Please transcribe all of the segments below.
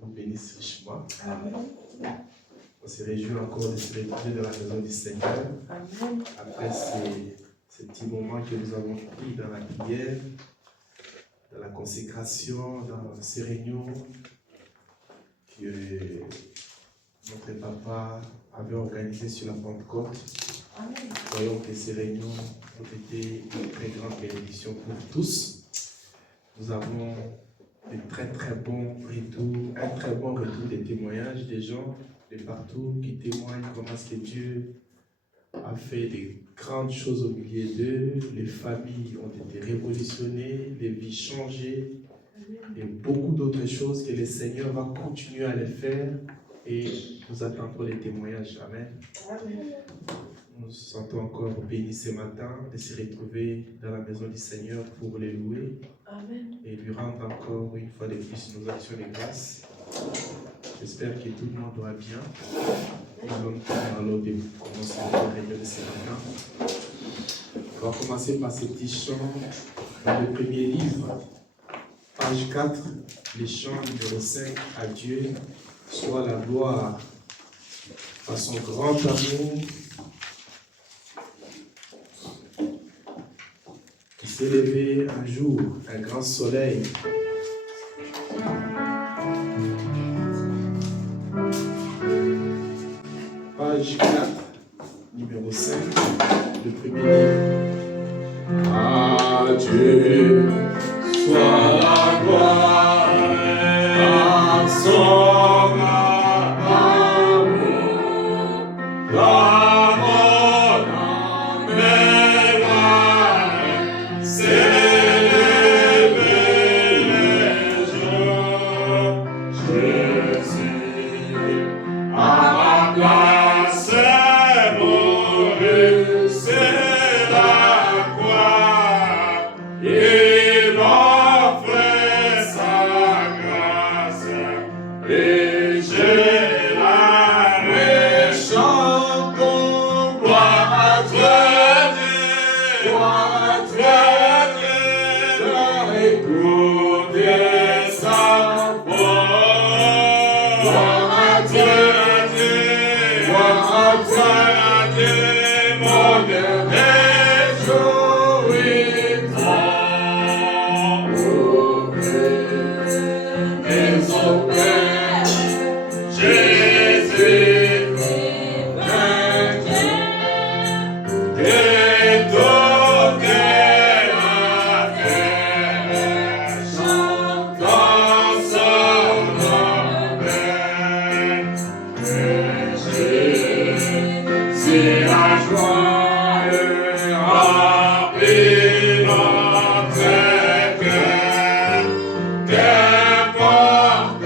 Vous bénisse richement. On se réjouit encore de se retrouver dans la maison du Seigneur. Amen. Après ces petits moments que nous avons pris dans la prière, dans la consécration, dans ces réunions que notre papa avait organisées sur la Pentecôte. Voyons que ces réunions ont été une très grande bénédiction pour tous. Nous avons de très bons retours, un très bon retour des témoignages des gens de partout qui témoignent comment est-ce que Dieu a fait des grandes choses au milieu d'eux. Les familles ont été révolutionnées, les vies changées et beaucoup d'autres choses que le Seigneur va continuer à les faire et nous attendons les témoignages. Amen. Nous nous sentons encore bénis ce matin de se retrouver dans la maison du Seigneur pour les louer. Amen. Et lui rendre encore une fois de plus nos actions de grâce. J'espère que tout le monde va bien. Nous allons alors commencer la réunion de ce matin. On va commencer par ce petit chant dans le premier livre, page 4, le chant numéro 5, à Dieu soit la gloire par son grand amour. Il s'est levé un jour, un grand soleil. Page 4, numéro 5, le premier livre. À Dieu soit la gloire par son amour. Qu'importe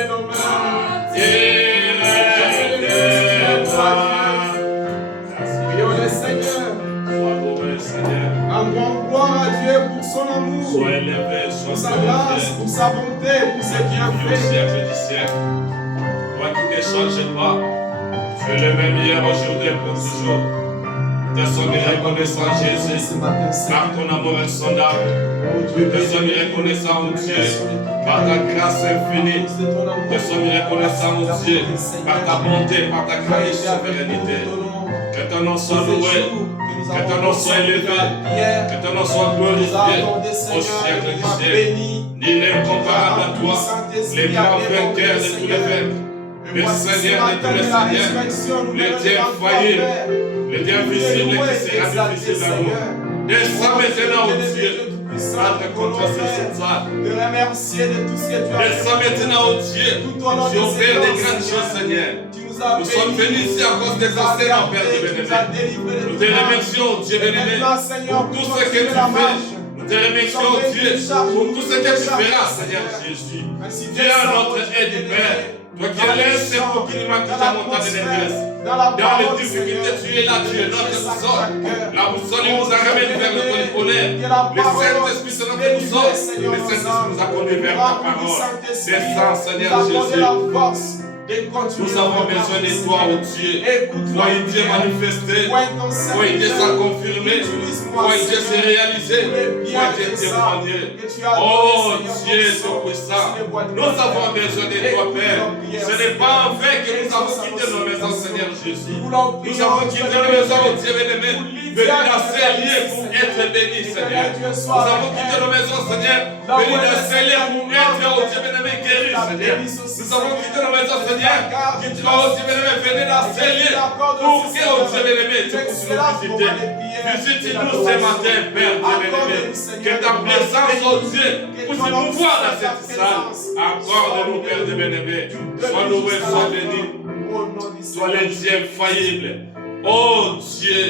lever nos mains. Prions le Seigneur. Rendons gloire à Dieu pour son amour, Sois élevé, pour sa sois grâce, pour sa bonté, pour ce qu'il a au fait. siècle des siècles. Toi qui ne changes pas, tu es le même hier, aujourd'hui et pour toujours. Nous te sommes reconnaissants, Jésus, car ton amour est insondable. Nous te sommes reconnaissants, mon Dieu, par ta grâce infinie. Nous te sommes reconnaissants, mon Dieu, par ta bonté, par ta grande souveraineté. Que ton nom soit loué, que ton nom soit élevé, que ton nom soit glorifié au siècle du siècle. Nul n'est comparable à toi, les grands vainqueurs de tous les vaincres, le Seigneur de tous les seigneurs, le Dieu infaillible, le Dieu invisible qui sera difficile d'amour. Descends maintenant, ô Dieu, entre contre ces soir. De remercier de tout ce que tu as fait. Descends maintenant, ô Dieu, tu opères des grandes choses, Seigneur. Nous sommes venus ici à cause des enseignants, Père de bénévole. Nous te remercions, Dieu bénévole, pour tout ce que tu fais. Nous te remercions, Dieu, pour tout ce que tu feras, Seigneur Jésus. Tu es notre aide, Père. Toi qui es l'aide pour qui nous manque ta montagne de détresse. Dans les difficultés, tu es là, tu es notre boussole. La boussole nous a ramené vers le ton polaire. Le Saint-Esprit, c'est notre boussole. Le Saint-Esprit nous a conduit vers ta parole. Descends, Seigneur Jésus. Nous avons besoin de toi, ô Dieu. Voyez Dieu manifester. Voyez Dieu s'en confirmer. Voyez Dieu se réaliser. Voyez Dieu témoigner. Oh Dieu Tout-Puissant, nous avons besoin de toi, Père. Ce n'est pas en vain que nous avons quitté nos maisons, Seigneur Jésus. Nous avons quitté nos maisons, ô Dieu bien-aimé, venus dans ces lieux pour être bénis, Seigneur. Nous avons quitté nos maisons, Seigneur, venus dans ces lieux pour être, ô Dieu bien-aimé, guéris, Seigneur. Nous avons quitté nos maisons, Seigneur, qui tu vas, ô Dieu bien-aimé, venir dans ces lieux pour que, ô Dieu bien-aimé, tu puisses nous visiter. Visite-nous ce matin, Père bien-aimé. Que ta présence, ô Dieu, puisse nous voir dans cette salle. Accorde-nous, Père de bien-aimé. Sois loué, sois béni. Sois le Dieu infaillible. Oh Dieu,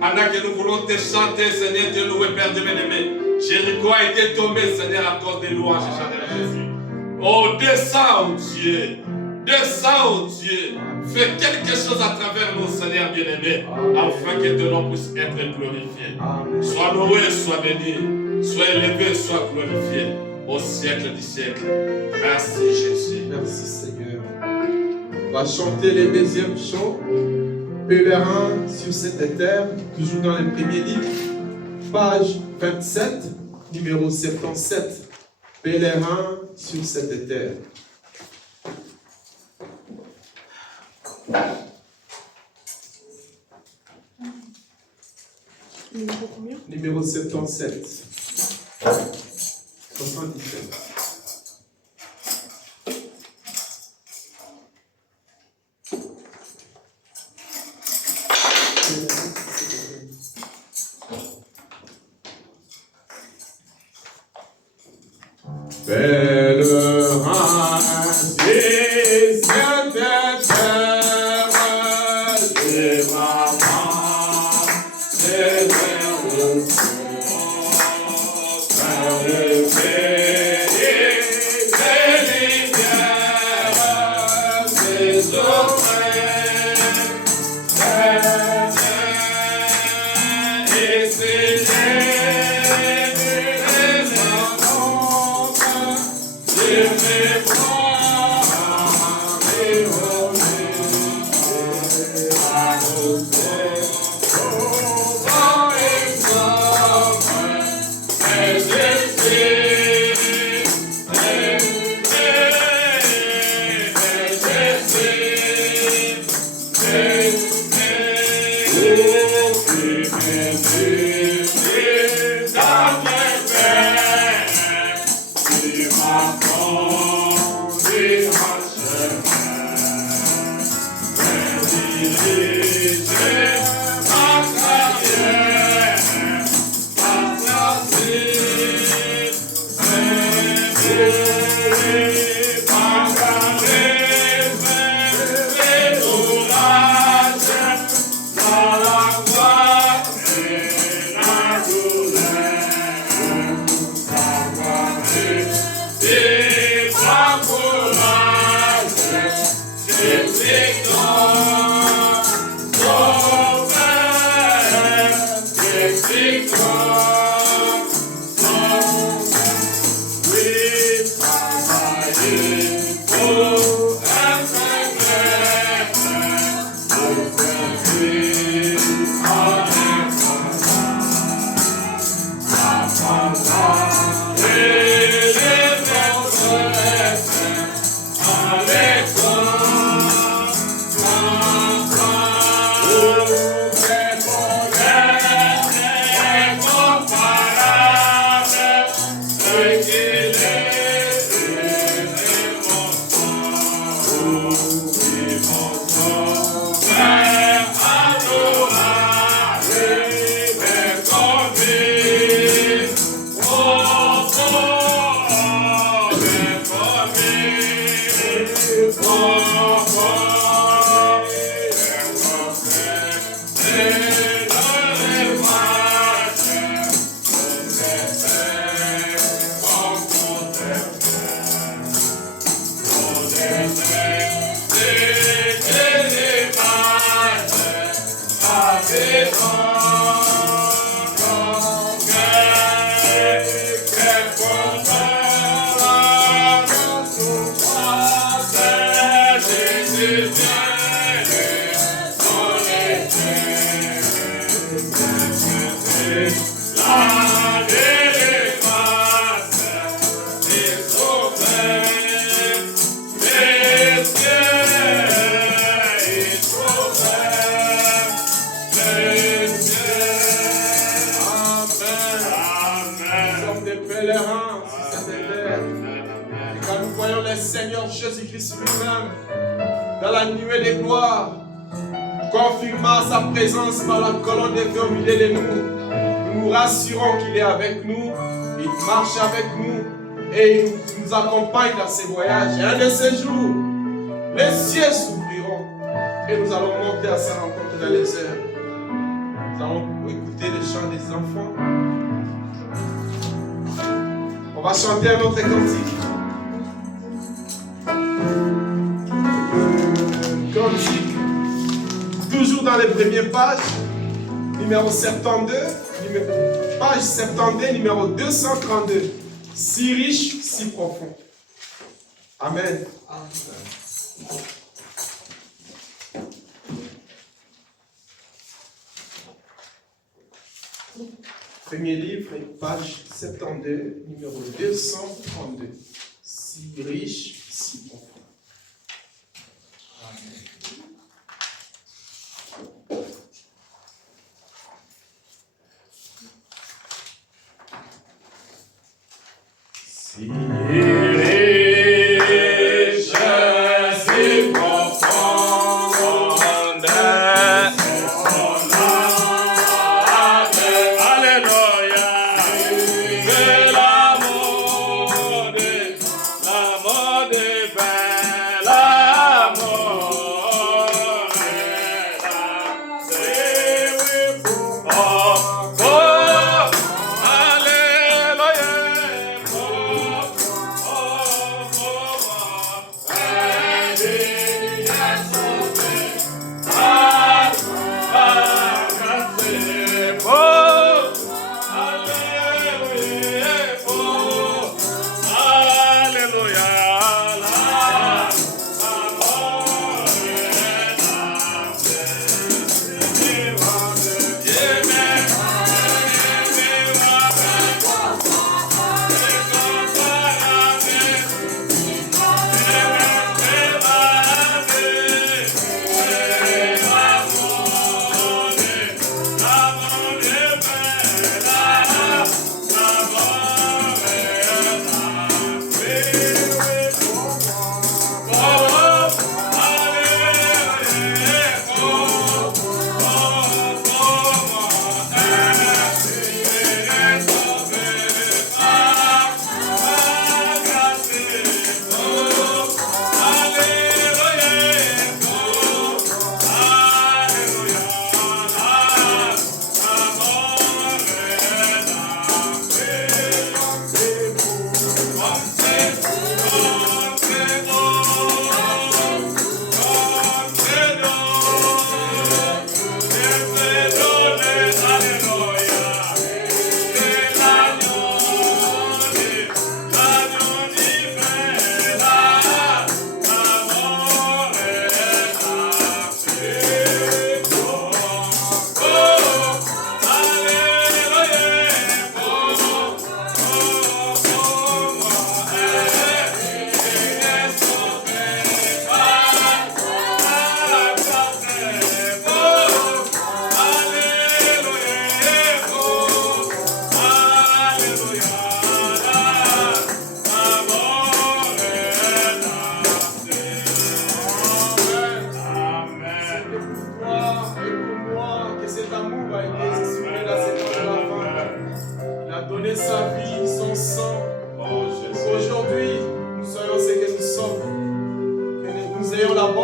pendant que nous voulons te chanter, Seigneur, te louer, Père de bien-aimé. Jéricho a été tombé, Seigneur, à cause des louanges, Jésus. Oh, descends, oh Dieu. Descends, oh Dieu. Fais quelque chose à travers nous, Seigneur bien-aimé, afin que ton nom puisse être glorifié. Sois loué, sois béni. Sois élevé, sois glorifié au siècle du siècle. Merci, Jésus. Merci, Seigneur. On va chanter les deuxièmes chants. Pèlerin sur cette terre, toujours dans les premiers livres, page 27, numéro 77. Pèlerin sur cette terre. Numéro combien? Numéro 77. 77. Pèlerin sur cette terre, c'est maman, c'est le Jésus-Christ lui-même, dans la nuée des gloires, confirmant sa présence par la colonne de feu au milieu de nous, nous nous rassurons qu'il est avec nous, il marche avec nous et il nous accompagne dans ses voyages. Et un de ces jours, les cieux s'ouvriront et nous allons monter à sa rencontre dans les airs. Nous allons écouter le chant des enfants. On va chanter un autre cantique. Cantique, toujours dans les premières pages, numéro 72, page 72, numéro 232. Si riche, si profond. Amen. Premier livre, page 72, numéro 232. Si riche, si profond. Si riche, si profonde, alléluia, c'est l'amour divin.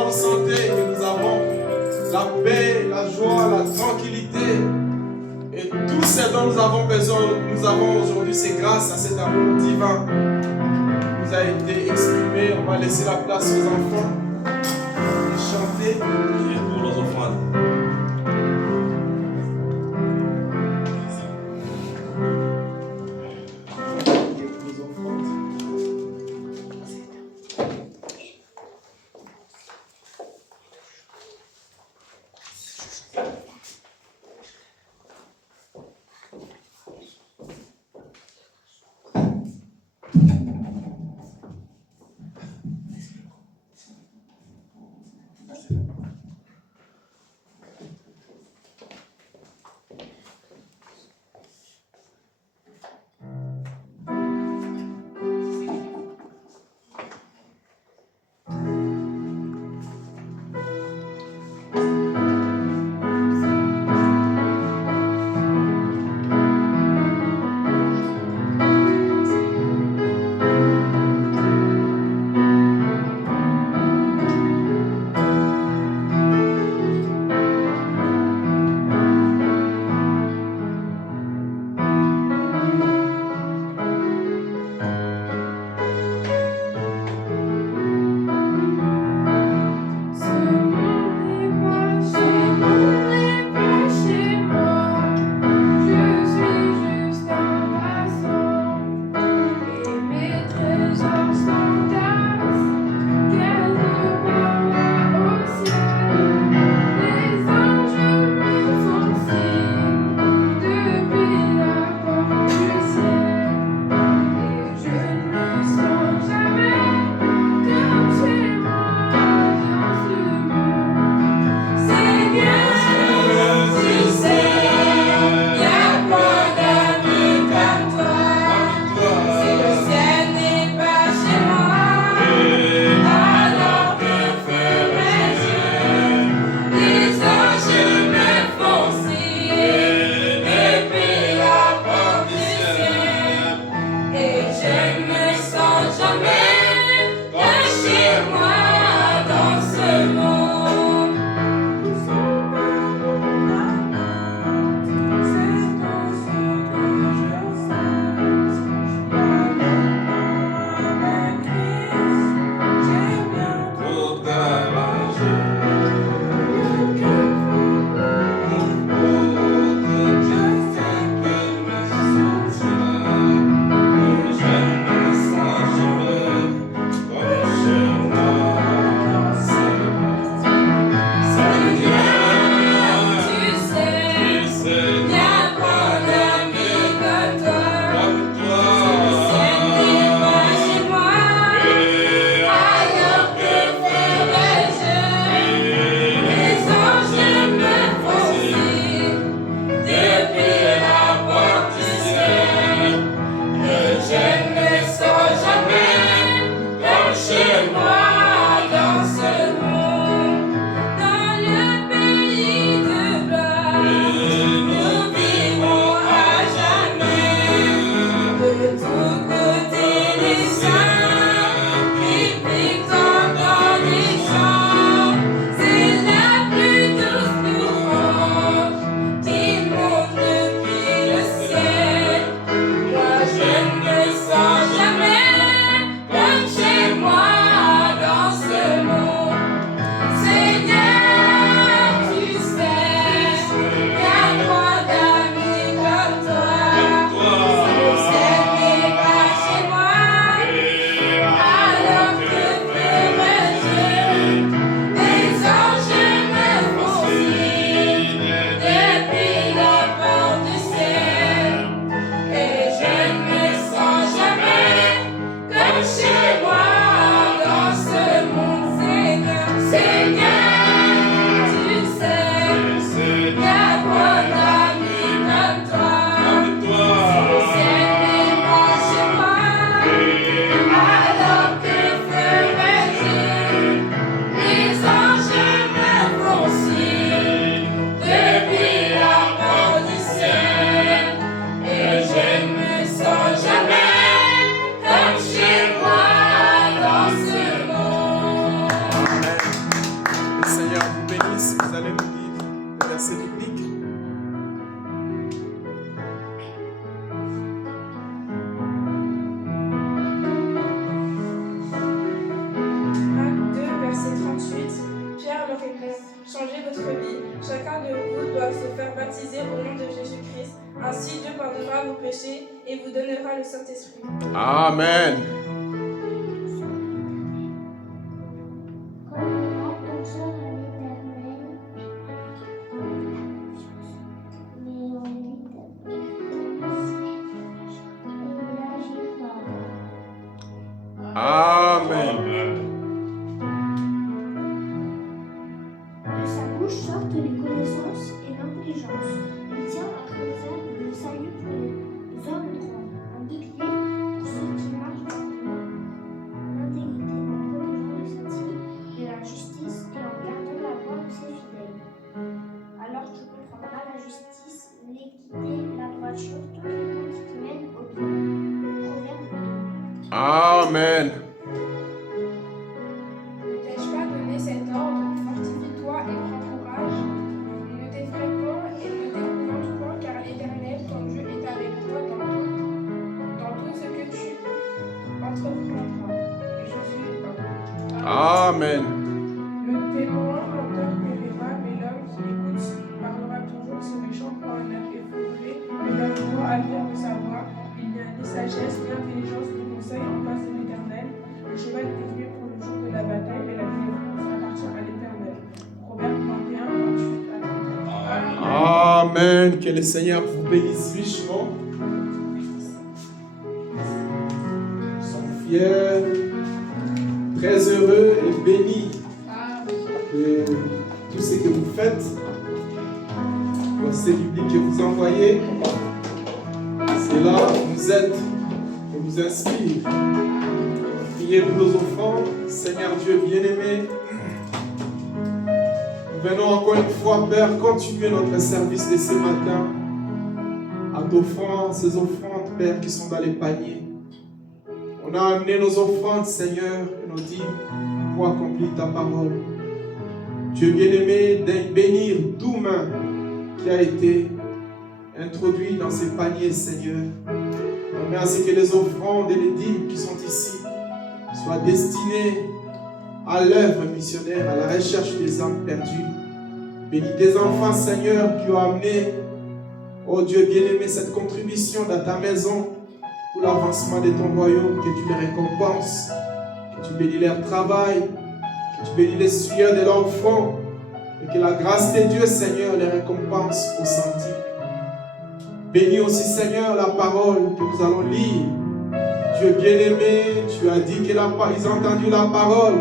bonne santé, que nous avons la paix, la joie, la tranquillité. Et tout ce dont nous avons besoin, nous avons aujourd'hui, c'est grâce à cet amour divin qui nous a été exprimé. On va laisser la place aux enfants et chanter. Et pour les enfants. changez votre vie. Chacun de vous doit se faire baptiser au nom de Jésus-Christ. Ainsi, Dieu pardonnera vos péchés et vous donnera le Saint-Esprit. Amen. Amen. De sa bouche sortent les connaissances et l'intelligence. Il tient à cœur le salut pour les hommes droits, un bouclier pour ceux qui marchent dans l'intégrité, en protégeant le sentier de la justice et en gardant la voie de ses fidèles. Alors tu comprendras la justice, l'équité, la droiture, toutes les routes qui mènent au bien. Proverbe 2. Amen. Ne t'ai-je pas donné cet ordre? Fortifie-toi et prends courage. Ne t'effraie pas et ne t'épouvante pas, car l'Éternel, ton Dieu, est avec toi dans tout ce que tu entreprendras. Josué 1. Amen. Le témoin menteur périra, mais l'homme qui écoute parlera toujours. Ce méchant prend un air effondré, mais l'homme doit agir de sa voix. Il n'y a ni sagesse, ni intelligence, ni conseil en face de l'Éternel. Le cheval est dévoué pour le jour de la bataille, mais la délivrance appartient à l'Éternel. Proverbe 21, 28 à 30. Amen. Que le Seigneur vous bénisse richement. Nous sommes fiers, très heureux et bénis de tout ce que vous faites, le verset biblique que vous envoyez. Cela nous aide et nous inspire. Priez pour nos enfants, Seigneur Dieu bien-aimé. Nous venons encore une fois, Père, continuer notre service de ce matin en t'offrant ces offrandes, Père, qui sont dans les paniers. On a amené nos offrandes, Seigneur, et nous dit pour accomplir ta parole. Dieu bien-aimé, daigne bénir tout main qui a été introduit dans ces paniers, Seigneur. Merci que les offrandes et les dîmes qui sont ici soient destinées à l'œuvre missionnaire, à la recherche des âmes perdues. Bénis tes enfants, Seigneur, qui ont amené, oh Dieu bien-aimé, cette contribution dans ta maison pour l'avancement de ton royaume, que tu les récompenses, que tu bénis leur travail, que tu bénis les sueurs de leurs front, et que la grâce de Dieu, Seigneur, les récompense au centime. Bénis aussi, Seigneur, la parole que nous allons lire. Dieu bien-aimé, tu as dit qu'ils ont entendu la parole,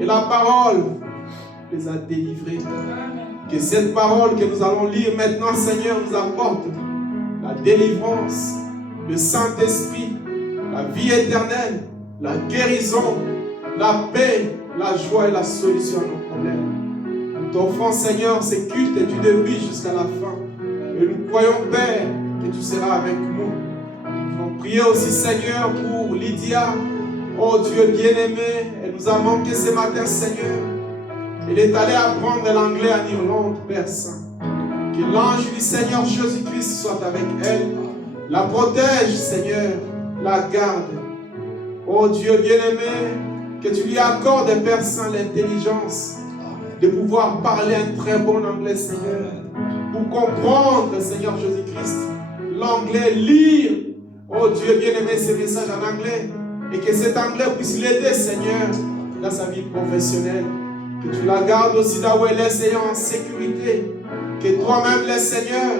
et la parole les a délivrés. Que cette parole que nous allons lire maintenant, Seigneur, nous apporte la délivrance, le Saint-Esprit, la vie éternelle, la guérison, la paix, la joie et la solution à nos problèmes. Nous t'offrons, Seigneur, ces cultes du début jusqu'à la fin. Et nous croyons, Père, que tu seras avec nous. Nous allons prier aussi, Seigneur, pour Lydia. Oh Dieu bien-aimé, elle nous a manqué ce matin, Seigneur. Elle est allée apprendre l'anglais en Irlande, Père Saint. Que l'ange du Seigneur Jésus-Christ soit avec elle. La protège, Seigneur. La garde. Oh Dieu bien-aimé, que tu lui accordes, Père Saint, l'intelligence de pouvoir parler un très bon anglais, Seigneur. Pour comprendre, Seigneur Jésus-Christ, l'anglais, lire, oh Dieu bien-aimé, ces messages en anglais. Et que cet anglais puisse l'aider, Seigneur, dans sa vie professionnelle. Que tu la gardes aussi là où elle est, Seigneur, en sécurité. Que toi-même, le Seigneur,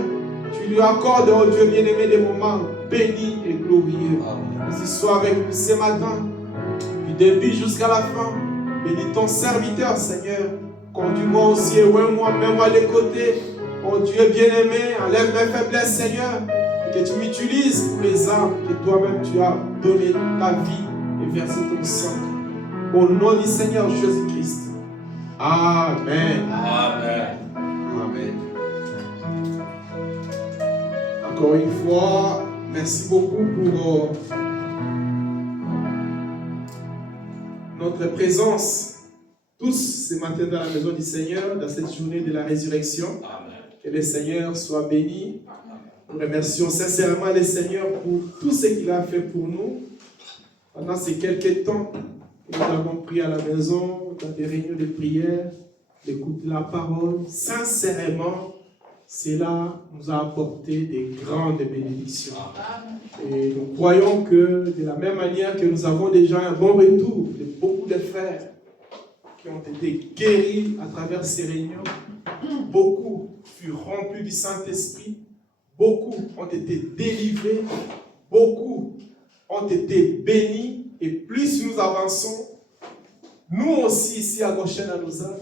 tu lui accordes, oh Dieu bien-aimé, des moments bénis et glorieux. Que tu sois avec nous ce matin, du début jusqu'à la fin. Bénis ton serviteur, Seigneur. Conduis-moi aussi, éloigne-moi, mets-moi de côté. Oh Dieu bien-aimé, enlève mes faiblesses, Seigneur. Que tu m'utilises pour les âmes que toi-même tu as donné ta vie et versé ton sang. Au nom du Seigneur Jésus-Christ. Amen. Amen. Amen. Encore une fois, merci beaucoup pour notre présence tous ce matin dans la maison du Seigneur, dans cette journée de la résurrection. Amen. Que le Seigneur soit béni. Nous remercions sincèrement le Seigneur pour tout ce qu'il a fait pour nous pendant ces quelques temps que nous avons pris à la maison, dans des réunions de prière. l'écoute de la parole, sincèrement, cela nous a apporté des grandes bénédictions. Et nous croyons que de la même manière que nous avons déjà un bon retour de beaucoup de frères qui ont été guéris à travers ces réunions, beaucoup furent remplis du Saint-Esprit, beaucoup ont été délivrés, beaucoup ont été bénis, et plus nous avançons, nous aussi ici à Goshen Anoza,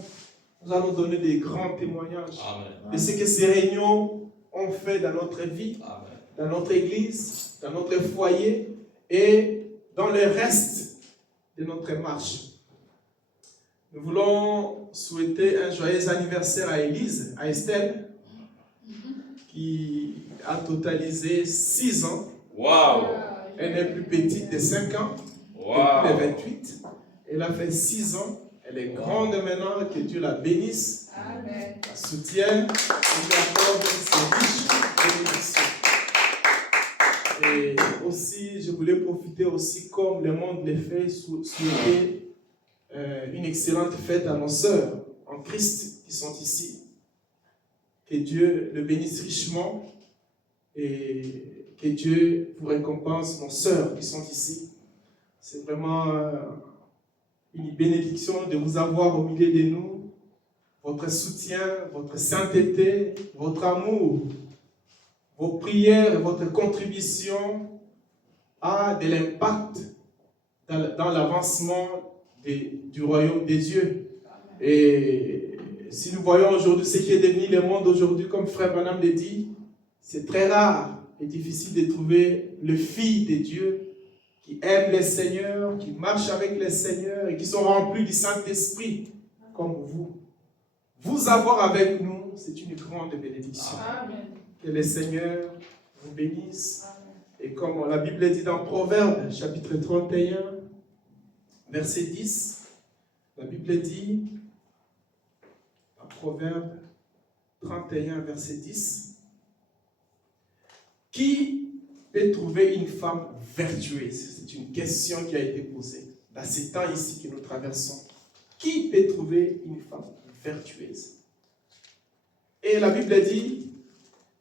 nous allons donner des grands témoignages de ce que ces réunions ont fait dans notre vie, dans notre église, dans notre foyer et dans le reste de notre marche. Nous voulons souhaiter un joyeux anniversaire à Élise, à Estelle, qui a totalisé 6 ans. Wow. Elle est plus petite de 5 ans, depuis les 28. Elle a fait 6 ans. Elle est grande maintenant, que Dieu la bénisse, la soutienne, et lui accorde ses riches bénédictions. Et aussi, je voulais profiter aussi, comme le monde le fait, souhaiter une excellente fête à nos sœurs en Christ qui sont ici. Que Dieu le bénisse richement et que Dieu vous récompense, nos sœurs qui sont ici. C'est vraiment une bénédiction de vous avoir au milieu de nous. Votre soutien, votre sainteté, votre amour, vos prières, votre contribution a de l'impact dans l'avancement du royaume des dieux. Et si nous voyons aujourd'hui ce qui est devenu le monde aujourd'hui, comme Frère Branham le dit, c'est très rare et difficile de trouver le fils de Dieu qui aiment le Seigneur, qui marchent avec le Seigneur et qui sont remplis du Saint-Esprit comme vous. Vous avoir avec nous, c'est une grande bénédiction. Amen. Que le Seigneur vous bénisse. Amen. Et comme la Bible dit dans Proverbes, chapitre 31, verset 10, la Bible dit, dans Proverbes 31, verset 10, qui peut trouver une femme vertueuse? C'est une question qui a été posée dans ces temps ici que nous traversons. Qui peut trouver une femme vertueuse? Et la Bible dit,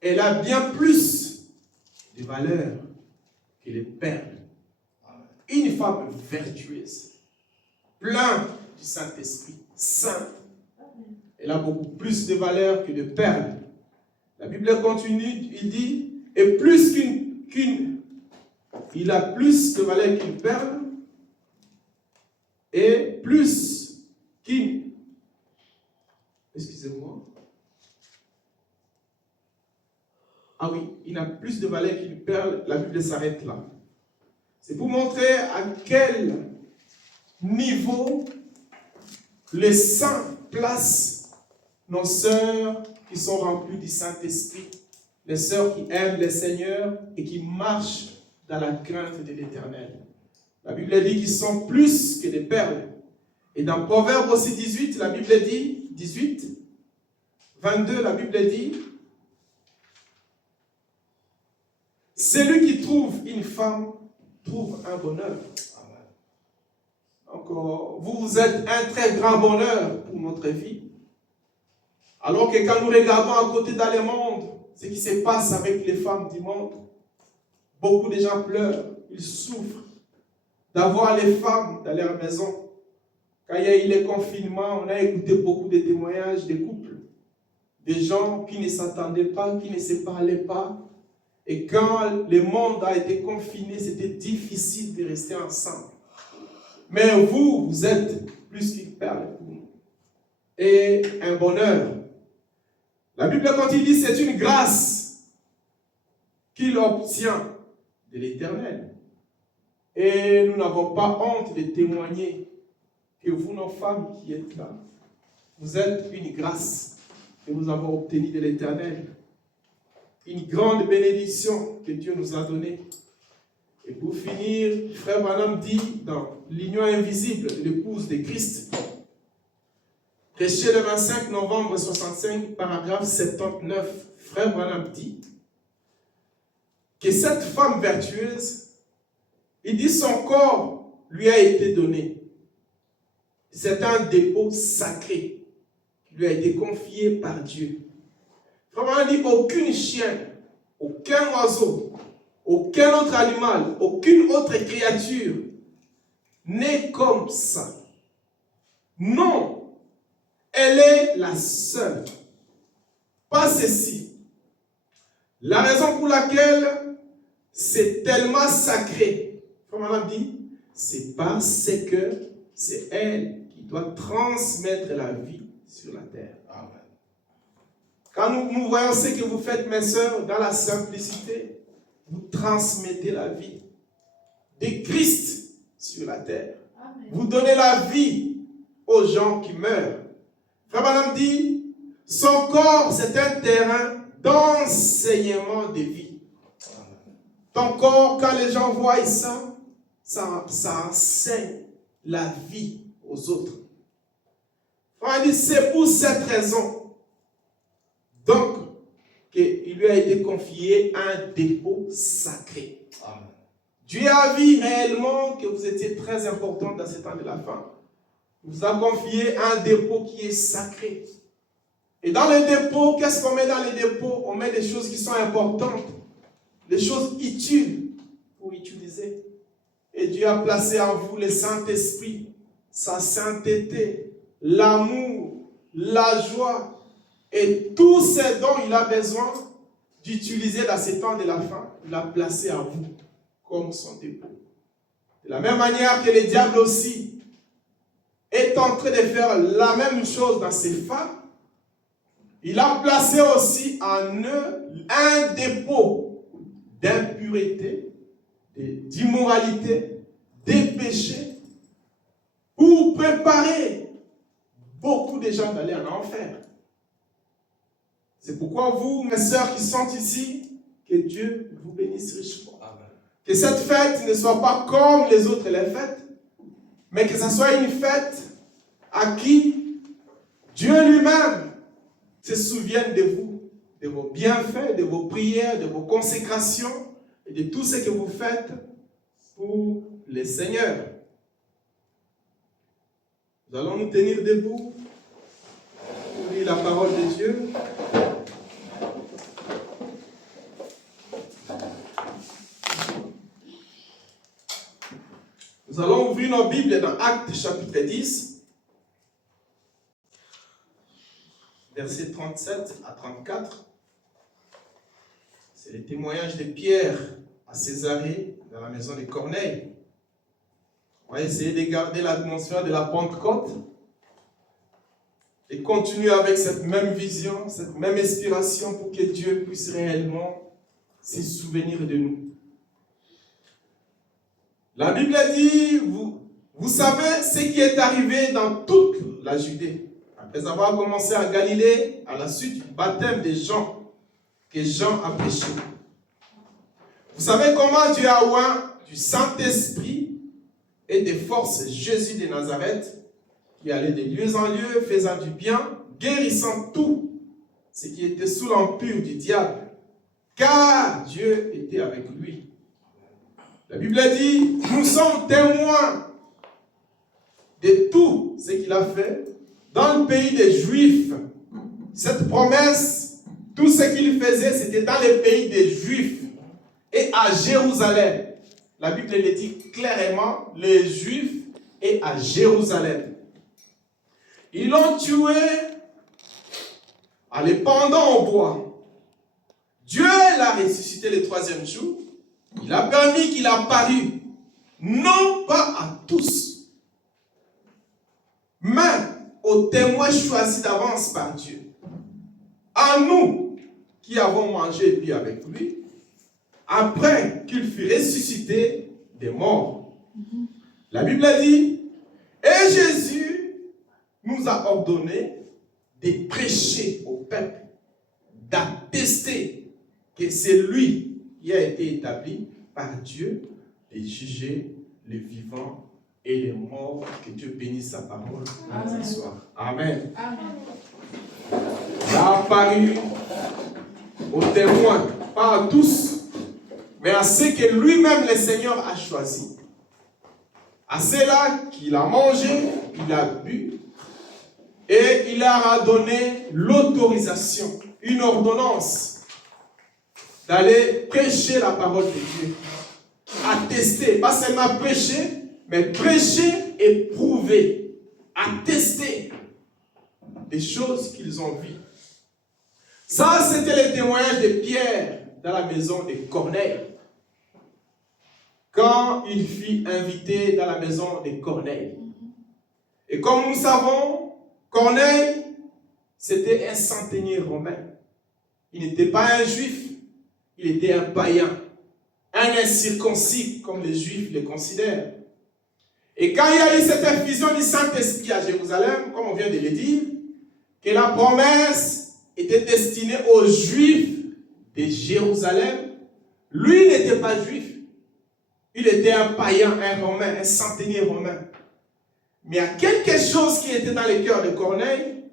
elle a bien plus de valeur que les perles. Une femme vertueuse, pleine du Saint-Esprit, sainte, elle a beaucoup plus de valeur que les perles. La Bible continue, il dit, et plus il a plus de valeur qu'une perle, et plus qu'une, excusez-moi, ah oui, il a plus de valeur qu'une perle, la Bible s'arrête là. C'est pour montrer à quel niveau les saints placent nos sœurs qui sont remplies du Saint-Esprit, les sœurs qui aiment le Seigneur et qui marchent dans la crainte de l'Éternel. La Bible dit qu'ils sont plus que des perles. Et dans Proverbes aussi 18, la Bible dit, 18, 22, la Bible dit, celui qui trouve une femme trouve un bonheur. Donc, vous êtes un très grand bonheur pour notre vie. Alors que quand nous regardons à côté dans le monde, ce qui se passe avec les femmes du monde, beaucoup de gens pleurent, ils souffrent d'avoir les femmes dans leur maison. Quand il y a eu le confinement, on a écouté beaucoup de témoignages de couples, des gens qui ne s'attendaient pas, qui ne se parlaient pas. Et quand le monde a été confiné, c'était difficile de rester ensemble. Mais vous êtes plus qu'une perle pour nous. Et un bonheur. La Bible, quand il dit, c'est une grâce qu'il obtient de l'Éternel. Et nous n'avons pas honte de témoigner que vous, nos femmes qui êtes là, vous êtes une grâce que nous avons obtenue de l'Éternel. Une grande bénédiction que Dieu nous a donnée. Et pour finir, Frère Branham dit dans l'union invisible de l'épouse de Christ, prêché le 25 novembre 65, paragraphe 79, Frère Branham dit que cette femme vertueuse, il dit son corps lui a été donné. C'est un dépôt sacré qui lui a été confié par Dieu. Vraiment, on dit aucune chienne, aucun oiseau, aucun autre animal, aucune autre créature n'est comme ça. Non, elle est la seule. Pas ceci. La raison pour laquelle c'est tellement sacré, comme on a dit, c'est parce que c'est elle qui doit transmettre la vie sur la terre. Amen. Quand nous voyons ce que vous faites, mes sœurs, dans la simplicité, vous transmettez la vie de Christ sur la terre. Amen. Vous donnez la vie aux gens qui meurent. Frère Branham dit, son corps, c'est un terrain d'enseignement de vie. Ton corps, quand les gens voient ça, ça enseigne la vie aux autres. Frère dit, c'est pour cette raison, donc, qu'il lui a été confié un dépôt sacré. Amen. Dieu a vu réellement que vous étiez très important dans ce temps de la fin. Il vous a confié un dépôt qui est sacré. Et dans le dépôt, qu'est-ce qu'on met dans le dépôt? On met des choses qui sont importantes, des choses utiles pour utiliser. Et Dieu a placé en vous le Saint-Esprit, sa sainteté, l'amour, la joie et tout ce dont il a besoin d'utiliser dans ces temps de la fin, il a placé en vous comme son dépôt. De la même manière que le diable aussi est en train de faire la même chose dans ses femmes, il a placé aussi en eux un dépôt d'impureté, d'immoralité, des péchés, pour préparer beaucoup de gens d'aller en enfer. C'est pourquoi vous, mes sœurs qui sont ici, que Dieu vous bénisse richement. Amen. Que cette fête ne soit pas comme les autres les fêtes, mais que ce soit une fête à qui Dieu lui-même se souvienne de vous, de vos bienfaits, de vos prières, de vos consécrations et de tout ce que vous faites pour le Seigneur. Nous allons nous tenir debout pour lire la parole de Dieu. Nous allons ouvrir nos Bibles dans Actes chapitre 10, versets 37 à 34. C'est le témoignage de Pierre à Césarée, dans la maison de Corneille. On va essayer de garder l'atmosphère de la Pentecôte et continuer avec cette même vision, cette même inspiration pour que Dieu puisse réellement se souvenir de nous. La Bible dit, vous savez ce qui est arrivé dans toute la Judée. Après avoir commencé à Galilée, à la suite du baptême de Jean, que Jean a prêché. Vous savez comment Dieu a oint du Saint-Esprit et des forces Jésus de Nazareth, qui allait de lieu en lieu, faisant du bien, guérissant tout ce qui était sous l'empire du diable, car Dieu était avec lui. La Bible dit, nous sommes témoins de tout ce qu'il a fait dans le pays des Juifs. Cette promesse, tout ce qu'il faisait, c'était dans le pays des Juifs et à Jérusalem. La Bible le dit clairement, les Juifs et à Jérusalem. Ils l'ont tué en le pendant au bois. Dieu l'a ressuscité le troisième jour. Il a permis qu'il apparût, non pas à tous, mais aux témoins choisis d'avance par Dieu. À nous qui avons mangé et bu avec lui, après qu'il fut ressuscité des morts. La Bible dit, et Jésus nous a ordonné de prêcher au peuple, d'attester que c'est lui qui a été établi par Dieu de juger les vivants et les morts. Que Dieu bénisse sa parole ce soir. Amen. Amen. Il a apparu aux témoins, pas à tous, mais à ceux que lui-même le Seigneur a choisis. À ceux-là qu'il a mangé, il a bu, Et il leur a donné l'autorisation, une ordonnance, d'aller prêcher la parole de Dieu. Attester, pas seulement prêcher, mais prêcher et prouver. Attester des choses qu'ils ont vues. Ça, c'était le témoignage de Pierre dans la maison de Corneille. Quand il fut invité dans la maison de Corneille. Et comme nous savons, Corneille, c'était un centenier romain. Il n'était pas un juif, il était un païen, un incirconcis, comme les juifs le considèrent. Et quand il y a eu cette infusion du Saint-Esprit à Jérusalem, comme on vient de le dire, que la promesse était destinée aux juifs de Jérusalem, lui n'était pas juif. Il était un païen, un romain, un centenier romain. Mais il y a quelque chose qui était dans le cœur de Corneille,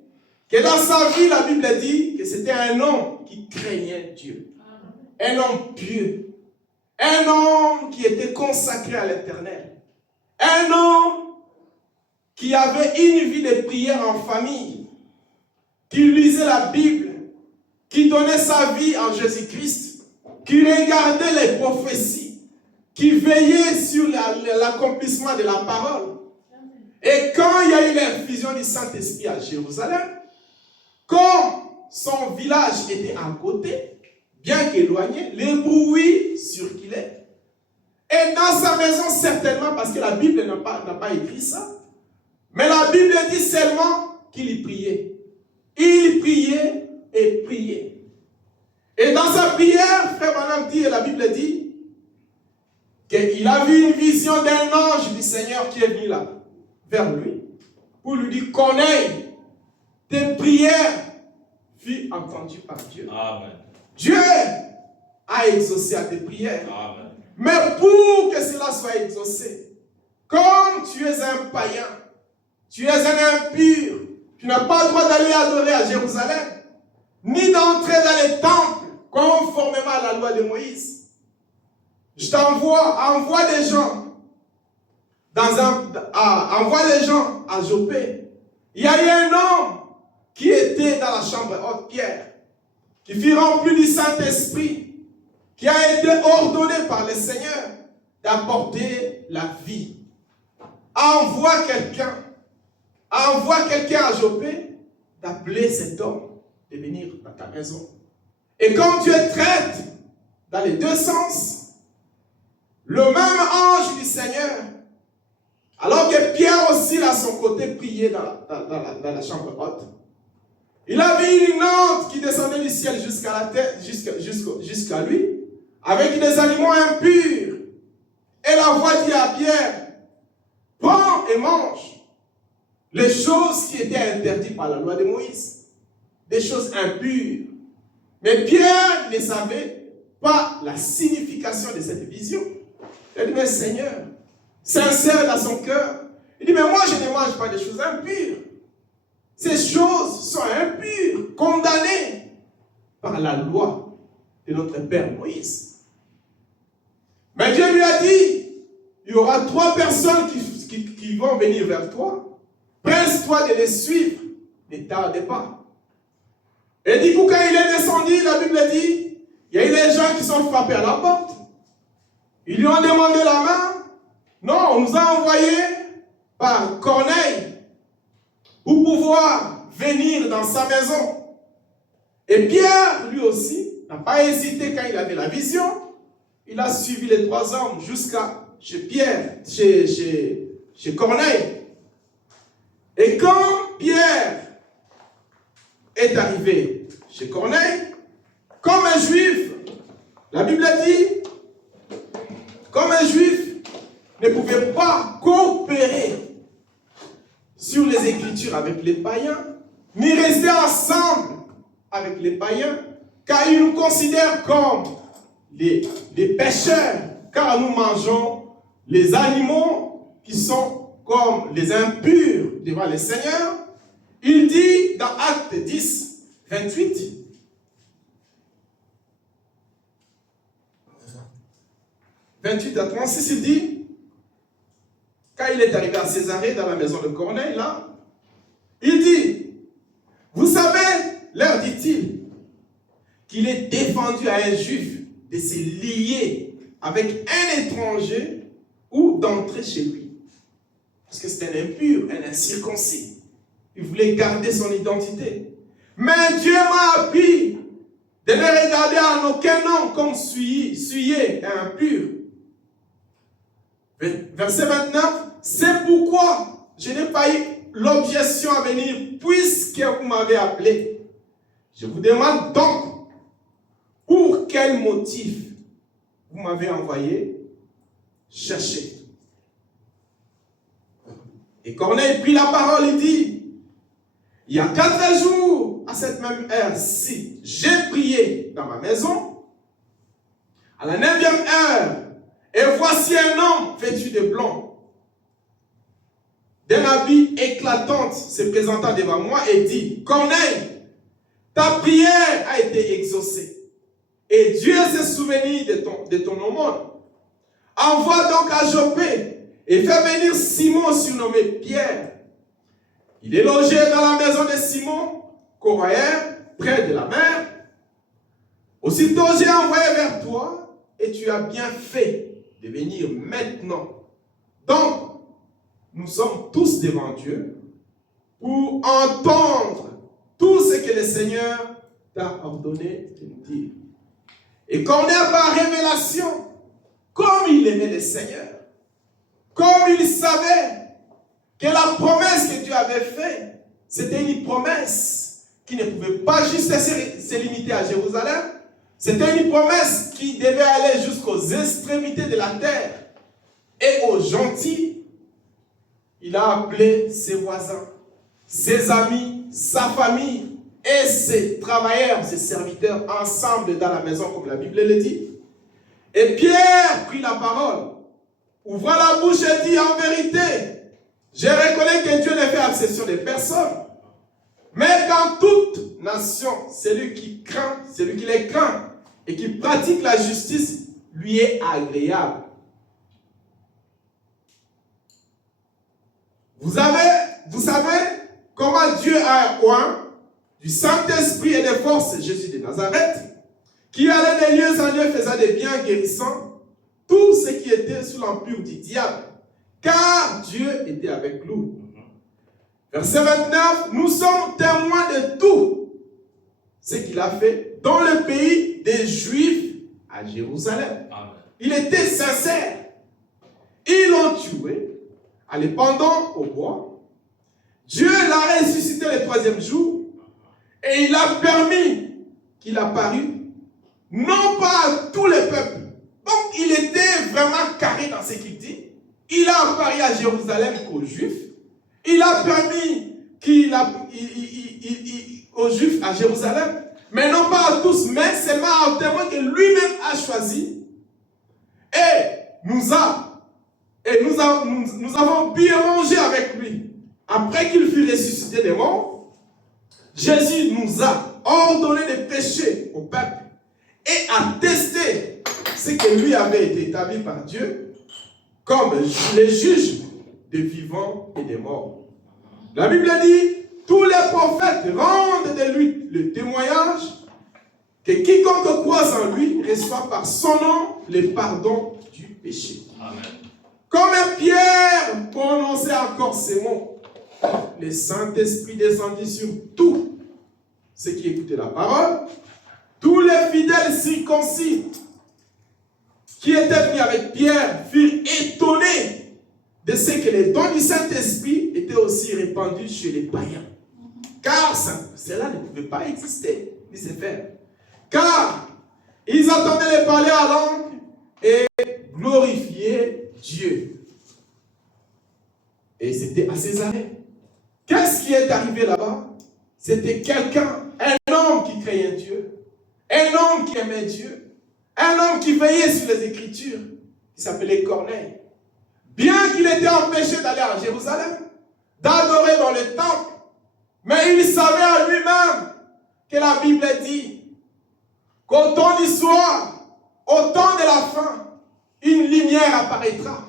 que dans sa vie, la Bible dit que c'était un homme qui craignait Dieu. Un homme pieux. Un homme qui était consacré à l'Éternel. Un homme qui avait une vie de prière en famille, qui lisait la Bible, qui donnait sa vie en Jésus-Christ, qui regardait les prophéties, qui veillait sur l'accomplissement de la parole. Et quand il y a eu l'infusion du Saint-Esprit à Jérusalem, comme son village était à côté, bien qu'éloigné, le bruit circulait. Et dans sa maison, certainement, parce que la Bible n'a pas écrit ça, mais la Bible dit seulement qu'il y priait. Il priait et priait. Et dans sa prière, frère Branham dit, et la Bible dit, qu'il a vu une vision d'un ange du Seigneur qui est venu là, vers lui, pour lui dire, Corneille, tes prières furent entendues par Dieu. Amen. Dieu a exaucé à tes prières. Amen. Mais pour que cela soit exaucé, comme tu es un païen, tu es un impur, tu n'as pas le droit d'aller adorer à Jérusalem, ni d'entrer dans les temples, conformément à la loi de Moïse. Je envoie des gens envoie des gens à Jopé. Il y a eu un homme qui était dans la chambre haute, Pierre, qui fut rempli du Saint-Esprit, qui a été ordonné par le Seigneur d'apporter la vie. Envoie quelqu'un à Jopé d'appeler cet homme de venir dans ta maison. Et comme Dieu traite dans les deux sens, le même ange du Seigneur, alors que Pierre aussi, à son côté, priait dans la chambre haute, il a vu une ante qui descendait du ciel jusqu'à la tête, jusqu'à lui, avec des aliments impurs. Et la voix dit à Pierre, prends et mange les choses qui étaient interdites par la loi de Moïse, des choses impures. Mais Pierre ne savait pas la signification de cette vision. Il a dit, mais Seigneur, sincère dans son cœur, il dit, mais moi je ne mange pas des choses impures. Ces choses sont impures, condamnées par la loi de notre Père Moïse. Mais Dieu lui a dit, il y aura 3 personnes qui vont venir vers toi. Presse-toi de les suivre, ne tarde pas. Et du coup, quand il est descendu, la Bible dit, il y a eu des gens qui sont frappés à la porte. Ils lui ont demandé la main. Non, on nous a envoyés par Corneille pour pouvoir venir dans sa maison. Et Pierre, lui aussi, n'a pas hésité quand il avait la vision. Il a suivi les 3 hommes jusqu'à chez Pierre, chez Corneille. Et quand Pierre est arrivé chez Corneille, comme un juif, la Bible dit, comme un juif ne pouvait pas coopérer sur les Écritures avec les païens, ni rester ensemble avec les païens, car ils nous considèrent comme des pécheurs, car nous mangeons les animaux qui sont comme les impurs devant le Seigneur. Il dit dans Actes 10, 28, à 36, il dit, quand il est arrivé à Césarée, dans la maison de Corneille, là, il dit, leur dit-il, qu'il est défendu à un juif de se lier avec un étranger ou d'entrer chez lui. Parce que c'était un impur, un incirconcis. Il voulait garder son identité. Mais Dieu m'a appris de ne regarder en aucun homme comme souillé et impur. Verset 29, c'est pourquoi je n'ai pas eu l'objection à venir, puisque vous m'avez appelé. Je vous demande donc, pour quel motif vous m'avez envoyé chercher. Et Corneille prit la parole et dit, il y a 4 jours, à cette même heure-ci, j'ai prié dans ma maison, à la 9e heure, et voici un homme vêtu de blanc, d'un habit éclatant, se présentant devant moi et dit, Corneille, ta prière a été exaucée, et Dieu s'est souvenu de ton aumône. Envoie donc à Joppé et fais venir Simon surnommé Pierre. Il est logé dans la maison de Simon, courrière, près de la mer. Aussitôt j'ai envoyé vers toi et tu as bien fait de venir maintenant. Donc, nous sommes tous devant Dieu pour entendre tout ce que le Seigneur t'a ordonné de nous dire. Et Corneille, par révélation, comme il aimait le Seigneur, comme il savait que la promesse que Dieu avait faite, c'était une promesse qui ne pouvait pas juste se limiter à Jérusalem, c'était une promesse qui devait aller jusqu'aux extrémités de la terre. Et aux gentils, il a appelé ses voisins, ses amis, sa famille et ses travailleurs, ses serviteurs ensemble dans la maison, comme la Bible le dit. Et Pierre prit la parole, ouvra la bouche et dit, en vérité, je reconnais que Dieu ne fait exception de personne. Mais dans toute nation, celui qui les craint et qui pratique la justice lui est agréable. Vous savez comment Dieu a oint du Saint-Esprit et de force Jésus de Nazareth, qui allait de lieu en lieu faisant des biens guérissant tous ceux qui étaient sous l'empire du diable, car Dieu était avec nous. Verset 29, nous sommes témoins de tout ce qu'il a fait dans le pays des Juifs à Jérusalem. Amen. Il était sincère. Ils l'ont tué en le pendant au bois. Dieu l'a ressuscité le 3e jour et il a permis qu'il apparût non pas à tous les peuples. Donc il était vraiment carré dans ce qu'il dit. Il a apparu à Jérusalem qu'aux Juifs. Il a permis aux Juifs à Jérusalem, mais non pas à tous, mais seulement à un témoin que lui-même a choisi. Et nous avons bien mangé avec lui. Après qu'il fut ressuscité des morts, Jésus nous a ordonné de prêcher au peuple et attester ce que lui avait été établi par Dieu comme les juges des vivants et des morts. La Bible dit, tous les prophètes rendent de lui le témoignage que quiconque croit en lui reçoit par son nom le pardon du péché. Amen. Comme Pierre prononçait encore ces mots, le Saint-Esprit descendit sur tous ceux qui écoutaient la parole, tous les fidèles circoncis qui étaient venus avec Pierre furent étonnés de ce que les dons du Saint-Esprit étaient aussi répandus chez les païens. Car cela ne pouvait pas exister, ni se faire. Car ils entendaient les parler à langue et glorifier Dieu. Et c'était à Césarée. Qu'est-ce qui est arrivé là-bas? C'était quelqu'un, un homme qui craignait Dieu, un homme qui aimait Dieu, un homme qui veillait sur les Écritures, qui s'appelait Corneille. Bien qu'il était empêché d'aller à Jérusalem, d'adorer dans le temple, mais il savait en lui-même que la Bible dit qu'au temps du soir, au temps de la fin, une lumière apparaîtra,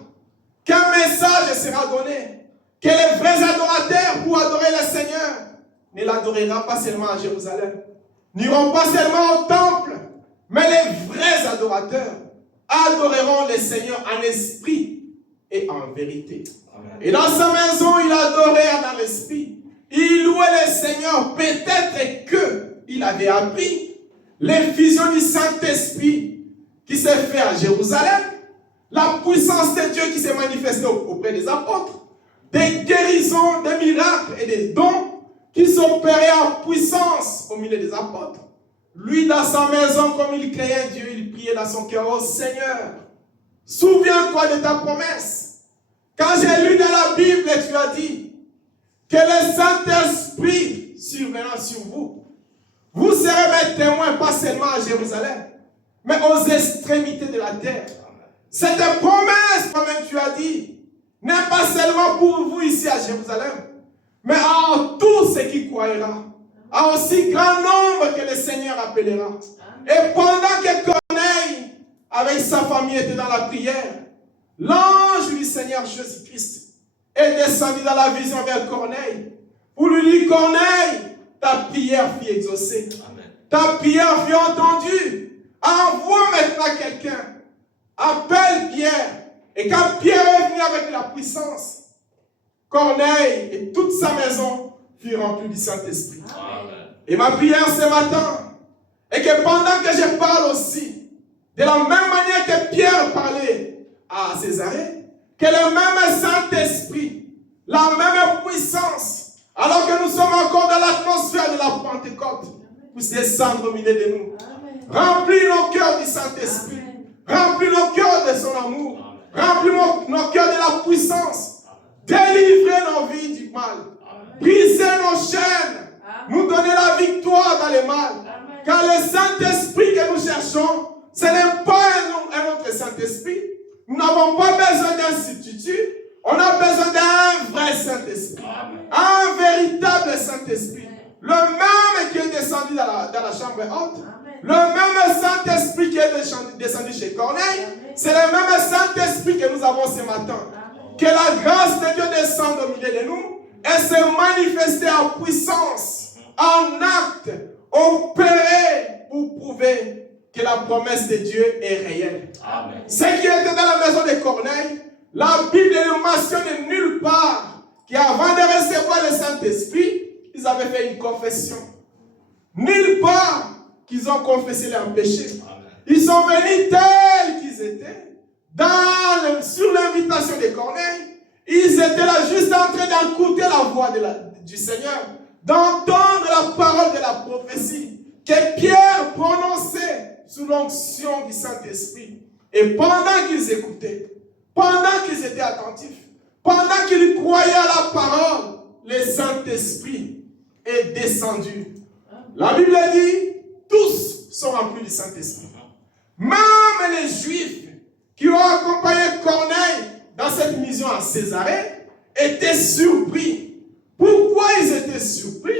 qu'un message sera donné, que les vrais adorateurs pour adorer le Seigneur ne l'adorera pas seulement à Jérusalem, n'iront pas seulement au temple, mais les vrais adorateurs adoreront le Seigneur en esprit et en vérité. Amen. Et dans sa maison, il adorait dans l'esprit. Il louait le Seigneur. Peut-être qu'il avait appris l'effusion du Saint-Esprit qui s'est fait à Jérusalem, la puissance de Dieu qui s'est manifestée auprès des apôtres, des guérisons, des miracles et des dons qui s'opéraient en puissance au milieu des apôtres. Lui, dans sa maison, comme il créait Dieu, il priait dans son cœur: oh Seigneur, souviens-toi de ta promesse. Quand j'ai lu dans la Bible, tu as dit que le Saint-Esprit surviendra sur vous. Vous serez mes témoins, pas seulement à Jérusalem, mais aux extrémités de la terre. Cette promesse, toi-même, tu as dit, n'est pas seulement pour vous ici à Jérusalem, mais à tous ceux qui croiront, à aussi grand nombre que le Seigneur appellera. Et pendant que Corneille, avec sa famille, était dans la prière, l'ange du Seigneur Jésus-Christ est descendu dans la vision vers Corneille pour lui dire: Corneille, ta prière fut exaucée. Amen. Ta prière fut entendue. Envoie maintenant quelqu'un. Appelle Pierre. Et quand Pierre est venu avec la puissance, Corneille et toute sa maison furent remplis du Saint-Esprit. Et ma prière ce matin est que pendant que je parle aussi, de la même manière que Pierre parlait à Césarée, que le même Saint-Esprit, la même puissance, alors que nous sommes encore dans l'atmosphère de la Pentecôte, puisse descendre au milieu de nous. Remplis nos cœurs du Saint-Esprit. Remplis nos cœurs de son amour. Remplis nos cœurs de la puissance. Délivrer nos vies du mal. Briser nos chaînes. Nous donner la victoire dans le mal. Car le Saint-Esprit que nous cherchons, ce n'est pas un autre Saint-Esprit. Nous n'avons pas besoin d'un substitut. On a besoin d'un vrai Saint-Esprit. Un véritable Saint-Esprit. Le même qui est descendu dans la chambre haute. Le même Saint-Esprit qui est descendu chez Corneille. C'est le même Saint-Esprit que nous avons ce matin. Que la grâce de Dieu descende au milieu de nous et se manifester en puissance, en acte, opérer pour prouver que la promesse de Dieu est réelle. Amen. Ceux qui étaient dans la maison de Corneille, la Bible ne mentionne nulle part qu'avant de recevoir le Saint-Esprit, ils avaient fait une confession. Nulle part qu'ils ont confessé leurs péchés. Ils sont venus tels qu'ils étaient. Sur l'invitation de Corneille, ils étaient là juste en train d'écouter la voix du Seigneur, d'entendre la parole de la prophétie que Pierre prononçait sous l'onction du Saint-Esprit. Et pendant qu'ils écoutaient, pendant qu'ils étaient attentifs, pendant qu'ils croyaient à la parole, le Saint-Esprit est descendu. La Bible dit, tous sont remplis du Saint-Esprit. Même les Juifs qui ont accompagné Corneille dans cette mission à Césarée étaient surpris. Pourquoi ils étaient surpris?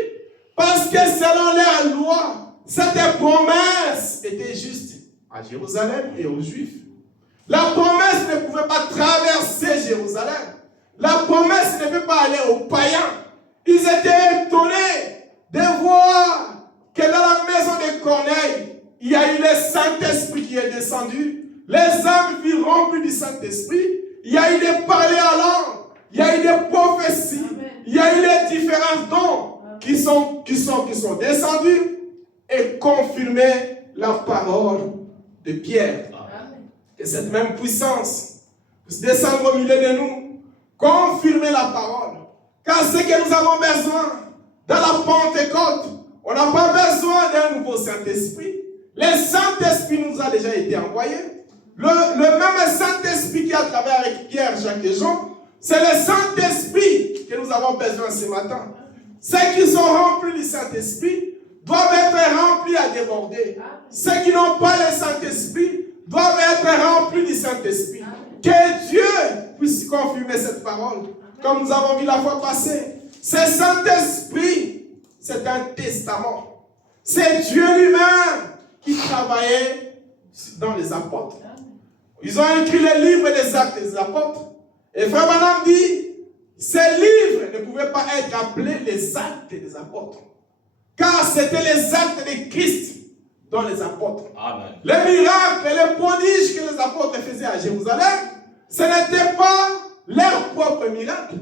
Parce que selon leur loi, cette promesse était juste à Jérusalem et aux Juifs. La promesse ne pouvait pas traverser Jérusalem. La promesse ne peut pas aller aux païens. Ils étaient étonnés de voir que dans la maison de Corneille, il y a eu le Saint-Esprit qui est descendu. Les âmes furent remplies du Saint-Esprit. Il y a eu des parlers à langue. Il y a eu des prophéties. Amen. Il y a eu les différents dons qui sont descendus et confirmé la parole de Pierre. Amen. Et cette même puissance puisse descendre au milieu de nous, confirmer la parole. Car ce que nous avons besoin dans la Pentecôte, on n'a pas besoin d'un nouveau Saint-Esprit. Le Saint-Esprit nous a déjà été envoyé. Le même Saint-Esprit qui a travaillé avec Pierre, Jacques et Jean, c'est le Saint-Esprit que nous avons besoin ce matin. Ceux qui sont remplis du Saint-Esprit doivent être remplis à déborder. Ceux qui n'ont pas le Saint-Esprit doivent être remplis du Saint-Esprit. Que Dieu puisse confirmer cette parole. Comme nous avons vu la fois passée, ce Saint-Esprit, c'est un testament. C'est Dieu lui-même qui travaillait dans les apôtres. Ils ont écrit les livres des actes des apôtres. Et Frère Branham dit, Ces livres ne pouvaient pas être appelés les actes des apôtres, car c'était les actes de Christ dans les apôtres. Amen. Les miracles et les prodiges que les apôtres faisaient à Jérusalem, ce n'était pas leur propre miracle.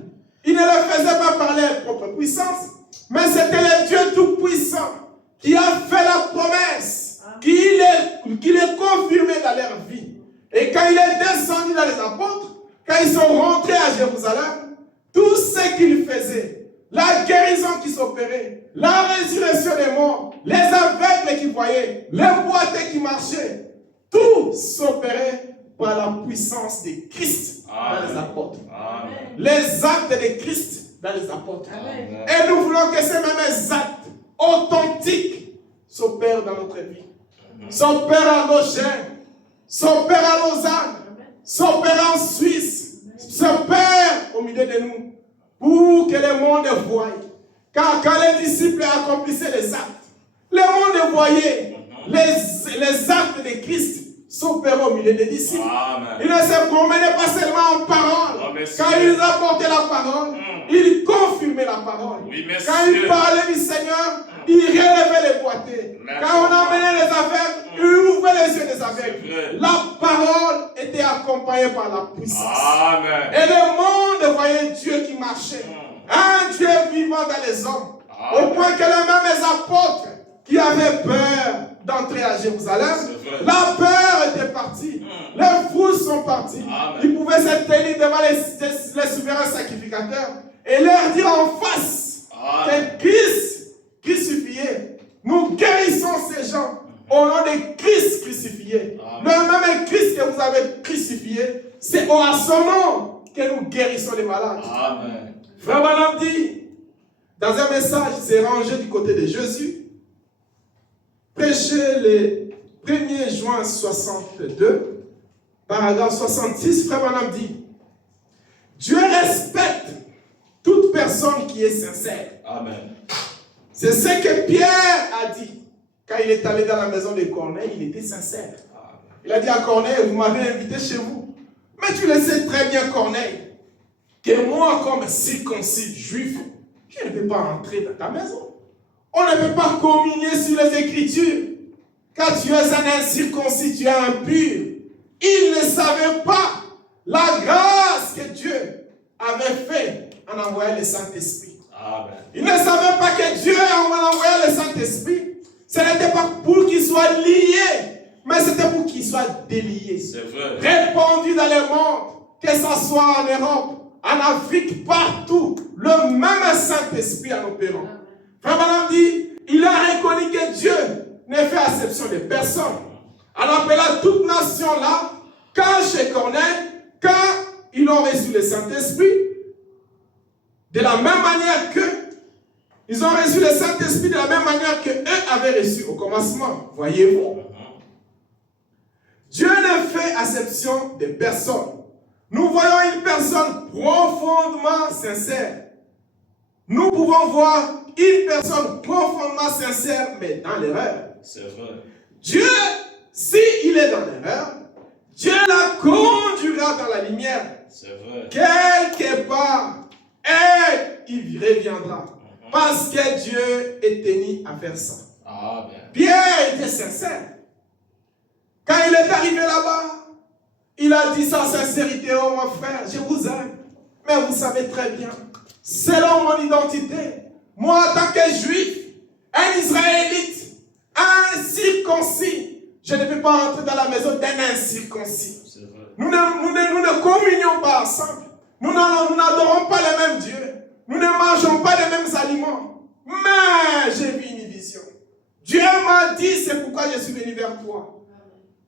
Ils ne le faisaient pas par leur propre puissance, mais c'était le Dieu Tout-Puissant qui a fait la promesse, qui les confirmait dans leur vie. Et quand il est descendu dans les apôtres, quand ils sont rentrés à Jérusalem, tout ce qu'ils faisaient, la guérison qui s'opérait, la résurrection des morts, les aveugles qui voyaient, les boiteux qui marchaient, tout s'opérait par la puissance de Christ dans les apôtres. Amen. Les actes de Christ dans les apôtres. Amen. Et nous voulons que ces mêmes actes authentiques s'opèrent dans notre vie. S'opèrent à Goshen, s'opèrent à Lausanne, s'opèrent en Suisse, s'opèrent au milieu de nous, pour que le monde voie. Car quand les disciples accomplissaient les actes, le monde voyait les actes de Christ s'opérer au milieu des disciples. Amen. Ils ne se promenaient pas seulement en parole. Oh, merci. Quand ils apportaient la parole, ils confirmaient la parole. Oui, merci. Quand ils parlaient du Seigneur, ils relevaient les boiteux. Quand on emmenait les aveugles, ils ouvraient les yeux des aveugles. La parole était accompagnée par la puissance. Amen. Et le monde voyait Dieu qui marchait. Un Dieu vivant dans les hommes. Au point que les mêmes apôtres qui avaient peur d'entrer à Jérusalem, la peur était partie. Les fous sont partis. Amen. Ils pouvaient se tenir devant les souverains sacrificateurs et leur dire en face que Christ crucifié, nous guérissons ces gens au nom de Christ crucifié. Amen. Le même Christ que vous avez crucifié, c'est à son nom que nous guérissons les malades. Amen. Frère Branham dit, dans un message, c'est rangé du côté de Jésus, prêché le 1er juin 62, paragraphe 66, Frère Branham dit, Dieu respecte toute personne qui est sincère. Amen. C'est ce que Pierre a dit quand il est allé dans la maison de Corneille, il était sincère. Il a dit à Corneille, vous m'avez invité chez vous. Mais tu le sais très bien, Corneille, que moi, comme circoncis juif, je ne peux pas entrer dans ta maison. On ne peut pas communier sur les Écritures. Car tu es un incirconcis, tu es impur. Il ne savait pas la grâce que Dieu avait faite en envoyant le Saint-Esprit. Amen. Il ne savait pas que Dieu, en envoyant le Saint-Esprit, ce n'était pas pour qu'il soit lié, mais c'était pour qu'il soit délié. C'est vrai. Répandu dans le monde, que ce soit en Europe, en Afrique, partout, le même Saint-Esprit en opérant. Frère Branham dit, il a reconnu que Dieu ne fait exception de personne. En appelant toute nation là, quand chez Corneille, quand ils ont reçu le Saint-Esprit, de la même manière que ils ont reçu le Saint-Esprit de la même manière que eux avaient reçu au commencement. Voyez-vous? Dieu ne fait exception de personne. Nous voyons une personne profondément sincère. Nous pouvons voir une personne profondément sincère, mais dans l'erreur. C'est vrai. Dieu, s'il est dans l'erreur, Dieu la conduira dans la lumière. C'est vrai. Quelque part, et il reviendra. Parce que Dieu est tenu à faire ça. Amen. Pierre était sincère. Quand il est arrivé là-bas, il a dit sans sincérité, oh mon frère, je vous aime. Mais vous savez très bien, selon mon identité, moi en tant que juif, un Israélite, un circoncis, je ne peux pas entrer dans la maison d'un incirconcis. C'est vrai. Nous ne communions pas ensemble. Nous n'adorons pas le même Dieu. Nous ne mangeons pas les mêmes aliments. Mais j'ai vu une vision. Dieu m'a dit, c'est pourquoi je suis venu vers toi.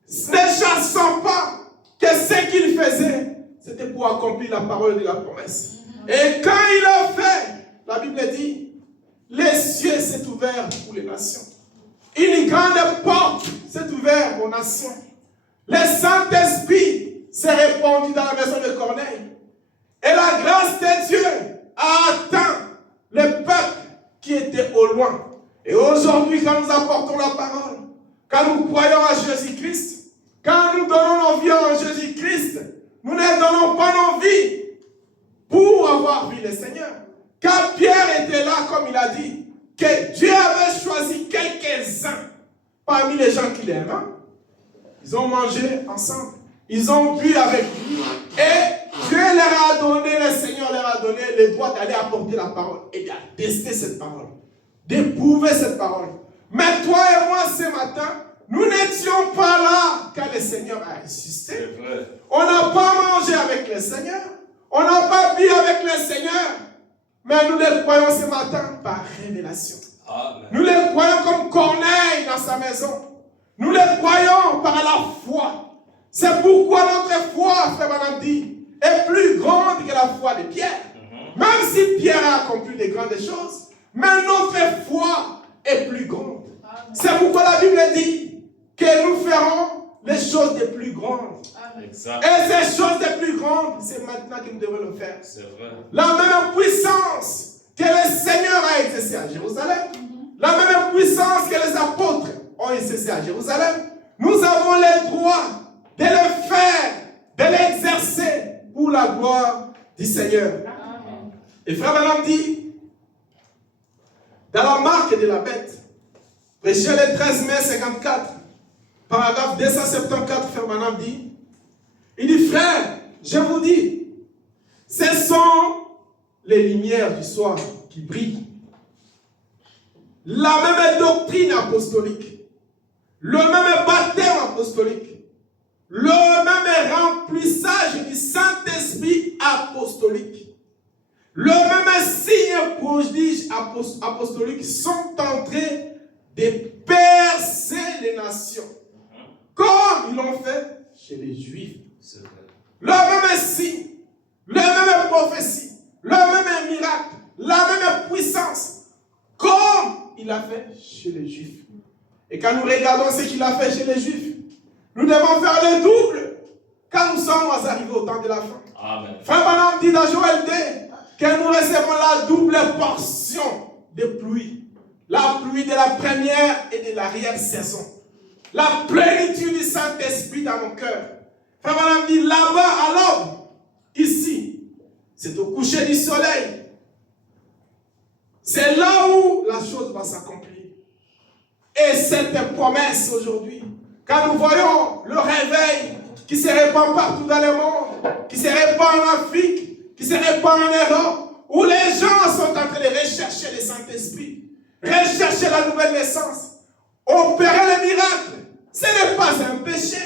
Ne chassons pas que ce qu'il faisait, c'était pour accomplir la parole de la promesse. Et quand il a fait, la Bible dit, les cieux s'est ouvert pour les nations. Une grande porte s'est ouverte aux nations. Le Saint-Esprit s'est répandu dans la maison de Corneille. Et la grâce de Dieu a atteint le peuple qui était au loin. Et aujourd'hui, quand nous apportons la parole, quand nous croyons à pour avoir vu le Seigneur. Quand Pierre était là, comme il a dit, que Dieu avait choisi quelques-uns parmi les gens qu'il aime. Ils ont mangé ensemble. Ils ont bu avec lui. Et Dieu leur a donné, le Seigneur leur a donné le droit d'aller apporter la parole et d'attester cette parole, d'éprouver cette parole. Mais toi et moi, ce matin, nous n'étions pas là quand le Seigneur a ressuscité. On n'a pas mangé avec le Seigneur. On n'a pas bu avec le Seigneur. Mais nous les croyons ce matin par révélation. Amen. Nous les croyons comme Corneille dans sa maison. Nous les croyons par la foi. C'est pourquoi notre foi, frère Branham dit, est plus grande que la foi de Pierre. Même si Pierre a accompli de grandes choses, mais notre foi est plus grande. C'est pourquoi la Bible dit que nous ferons les choses les plus grandes. Exact. Et ces choses les plus grandes, c'est maintenant que nous devons le faire. C'est vrai. La même puissance que le Seigneur a exercée à Jérusalem, la même puissance que les apôtres ont exercée à Jérusalem, nous avons le droit de le faire, de l'exercer pour la gloire du Seigneur. Amen. Et frère Branham dit, dans la marque de la bête, prêché le 13 mai 54, paragraphe 274, frère Branham dit, il dit, frère, je vous dis, ce sont les lumières du soir qui brillent. La même doctrine apostolique, le même baptême apostolique, le même remplissage du Saint-Esprit apostolique, le même signe prodige apostolique sont en train de percer les nations, comme ils l'ont fait chez les Juifs. Le même signe, la même prophétie, le même miracle, la même puissance, comme il a fait chez les Juifs. Et quand nous regardons ce qu'il a fait chez les Juifs, nous devons faire le double quand nous sommes arrivés au temps de la fin. Amen. Frère Branham dit dans Joël 2 que nous recevons la double portion de pluie. La pluie de la première et de l'arrière-saison. La plénitude du Saint-Esprit dans mon cœur. Frère Branham dit là-bas à l'aube, ici, c'est au coucher du soleil. C'est là où la chose va s'accomplir. Et cette promesse aujourd'hui, quand nous voyons le réveil qui se répand partout dans le monde, qui se répand en Afrique, qui se répand en Europe, où les gens sont en train de rechercher le Saint-Esprit, rechercher la nouvelle naissance, opérer le miracle, ce n'est pas un péché.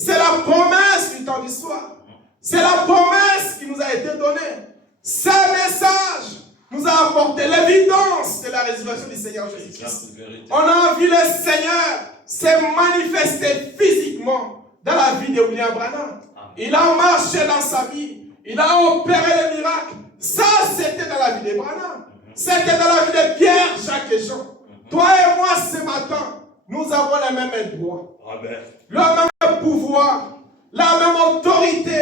C'est la promesse du temps du soir. C'est la promesse qui nous a été donnée. Ce message nous a apporté l'évidence de la résurrection du Seigneur Jésus-Christ. On a vu le Seigneur se manifester physiquement dans la vie de William Branham. Il a marché dans sa vie. Il a opéré le miracle. Ça, c'était dans la vie de Branham. C'était dans la vie de Pierre, Jacques et Jean. Toi et moi, ce matin, nous avons les mêmes droits. Amen. Le même pouvoir, la même autorité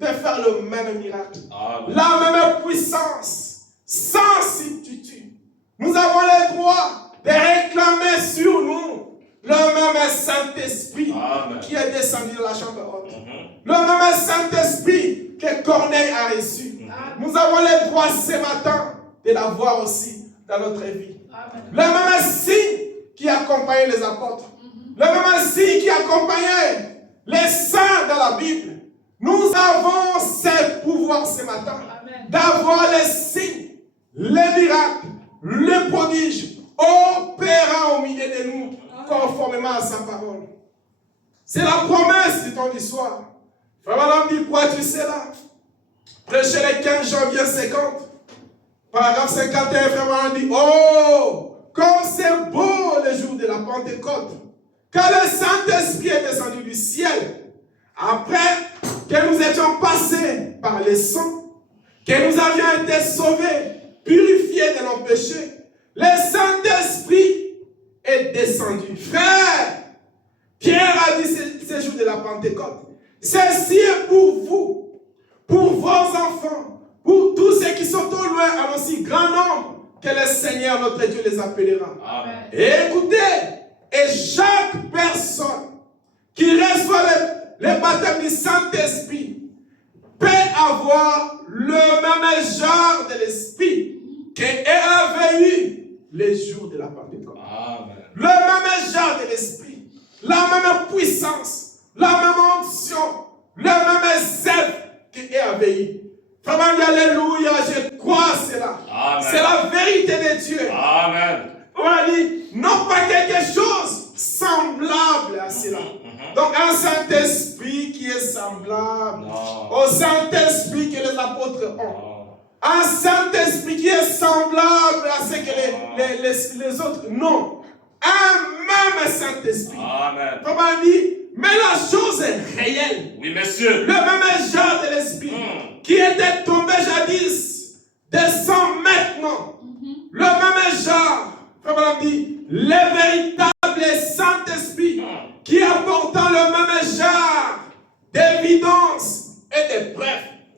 de faire le même miracle. Amen. La même puissance, sans substitut. Nous avons le droit de réclamer sur nous le même Saint-Esprit qui est descendu de la chambre haute. Le même Saint-Esprit que Corneille a reçu. Nous avons le droit ce matin de l'avoir aussi dans notre vie. Amen. Le même signe qui accompagnait les apôtres. Le même signe qui accompagnait les saints dans la Bible. Nous avons ce pouvoir ce matin d'avoir les signes, les miracles, les prodiges opérant au milieu de nous conformément à sa parole. C'est la promesse du temps du soir. Frère Branham dit, quoi tu sais là? Prêché le 15 janvier 50. Paragraphe 51, Frère Branham dit, oh, comme c'est beau le jour de la Pentecôte, quand le Saint-Esprit est descendu du ciel, après que nous étions passés par le sang, que nous avions été sauvés, purifiés de nos péchés, le Saint-Esprit est descendu. Frère, Pierre a dit ce jour de la Pentecôte, ceci est pour vous, pour vos enfants, pour tous ceux qui sont au loin, en aussi grand nombre que le Seigneur notre Dieu les appellera. Amen. Et écoutez, et chaque personne qui reçoit le baptême du Saint-Esprit peut avoir le même genre de l'esprit qu'avait eu les jours de la Pentecôte. Amen. Le même genre de l'esprit, la même puissance, la même onction, le même zèle qu'avait eu. Vraiment, alléluia, je crois cela. Amen. C'est la vérité de Dieu. Amen. On a dit, non pas quelque chose semblable à cela. Donc un Saint-Esprit qui est semblable au Saint-Esprit que les apôtres ont. Un Saint-Esprit qui est semblable à ce que les autres n'ont. Un même Saint-Esprit. Amen. Comme on dit, mais la chose est réelle. Oui, monsieur. Le même genre de l'Esprit qui était tombé jadis descend maintenant. Le même genre, comme on dit, le véritable Saint-Esprit qui apportant le même genre d'évidence et de preuves.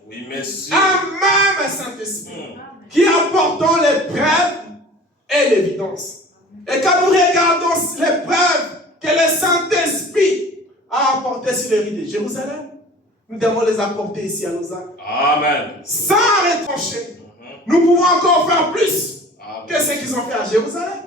Oui, monsieur. Un même Saint-Esprit qui apportant les preuves et l'évidence. Et quand nous regardons les preuves que le Saint-Esprit a apportées sur les rives de Jérusalem, nous devons les apporter ici à Lausanne. Amen. Sans retrancher. Nous pouvons encore faire plus que ce qu'ils ont fait à Jérusalem.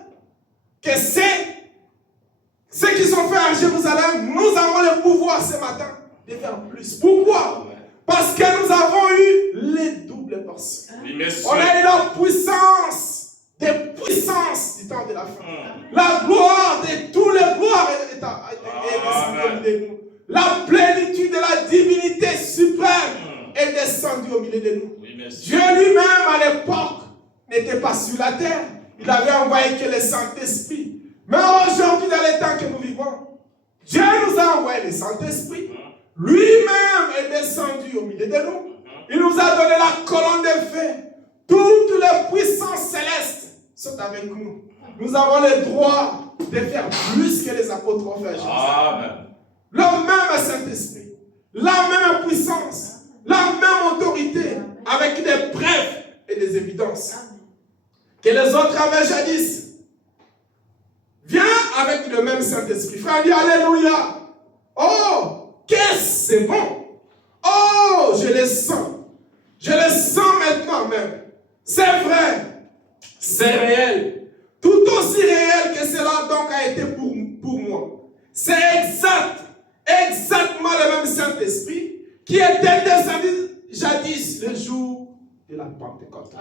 Que ce qu'ils ont fait à Jérusalem, nous avons le pouvoir ce matin de faire plus. Pourquoi? Parce que nous avons eu les doubles portions. Oui, monsieur. On a eu la puissance des puissances du temps de la fin. La gloire de tous les gloires est descendue au milieu de nous. La plénitude de la divinité suprême est descendue au milieu de nous. Oui, monsieur. Dieu lui-même à l'époque n'était pas sur la terre. Il avait envoyé que le Saint-Esprit. Mais aujourd'hui, dans les temps que nous vivons, Dieu nous a envoyé le Saint-Esprit. Lui-même est descendu au milieu de nous. Il nous a donné la colonne de feu. Toutes les puissances célestes sont avec nous. Nous avons le droit de faire plus que les apôtres ont fait à Jésus. Amen. Le même Saint-Esprit, la même puissance, la même autorité, avec des preuves et des évidences que les autres avaient jadis. Viens avec le même Saint-Esprit. Frère, dis alléluia. Oh, qu'est-ce c'est bon. Oh, je le sens. Je le sens maintenant même. C'est vrai. C'est réel. Tout aussi réel que cela donc a été pour moi. C'est exactement le même Saint-Esprit qui était descendu jadis le jour de la Pentecôte.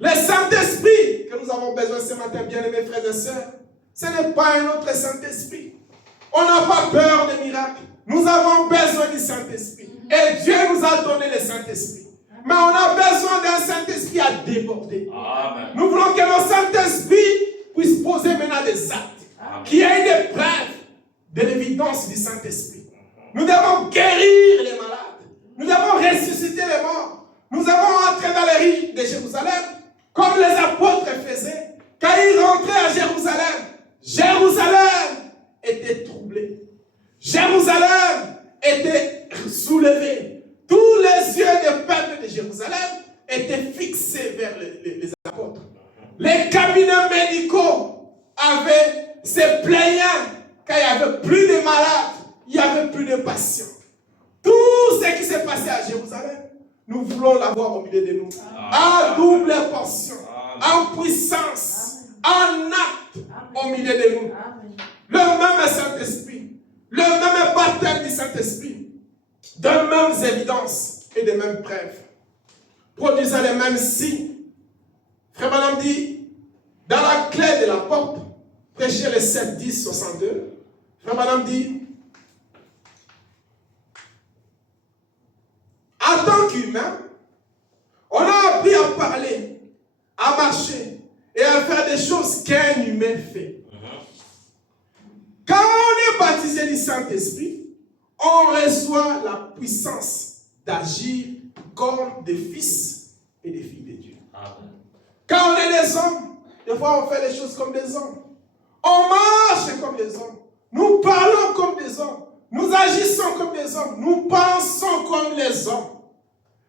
Le Saint-Esprit que nous avons besoin ce matin, bien-aimés frères et sœurs, ce n'est pas un autre Saint-Esprit. On n'a pas peur des miracles. Nous avons besoin du Saint-Esprit. Et Dieu nous a donné le Saint-Esprit. Mais on a besoin d'un Saint-Esprit à déborder. Amen. Nous voulons que le Saint-Esprit puisse poser maintenant des actes. Qu'il y ait des preuves de l'évidence du Saint-Esprit. Nous devons guérir les malades. Nous devons ressusciter les morts. Nous devons entrer dans les rues de Jérusalem comme les apôtres faisaient. Quand ils rentraient à Jérusalem, Jérusalem était troublée. Jérusalem était soulevée. Tous les yeux du peuple de Jérusalem étaient fixés vers les apôtres. Les cabinets médicaux se plaignaient quand il n'y avait plus de malades, il n'y avait plus de patients. Tout ce qui s'est passé à Jérusalem, nous voulons l'avoir au milieu de nous. En double portion, en puissance, en acte au milieu de nous. Le même Saint-Esprit, le même baptême du Saint-Esprit, de mêmes évidences et de mêmes preuves, produisant les mêmes signes. Frère Madame dit, dans la clé de la porte, prêchez le 7, 10, 62. Frère Madame dit, en tant qu'humain, on a appris à parler, à marcher et à faire des choses qu'un humain fait. Quand on est baptisé du Saint-Esprit, on reçoit la puissance d'agir comme des fils et des filles de Dieu. Amen. Quand on est des hommes, des fois on fait les choses comme des hommes. On marche comme des hommes. Nous parlons comme des hommes. Nous agissons comme des hommes. Nous pensons comme les hommes.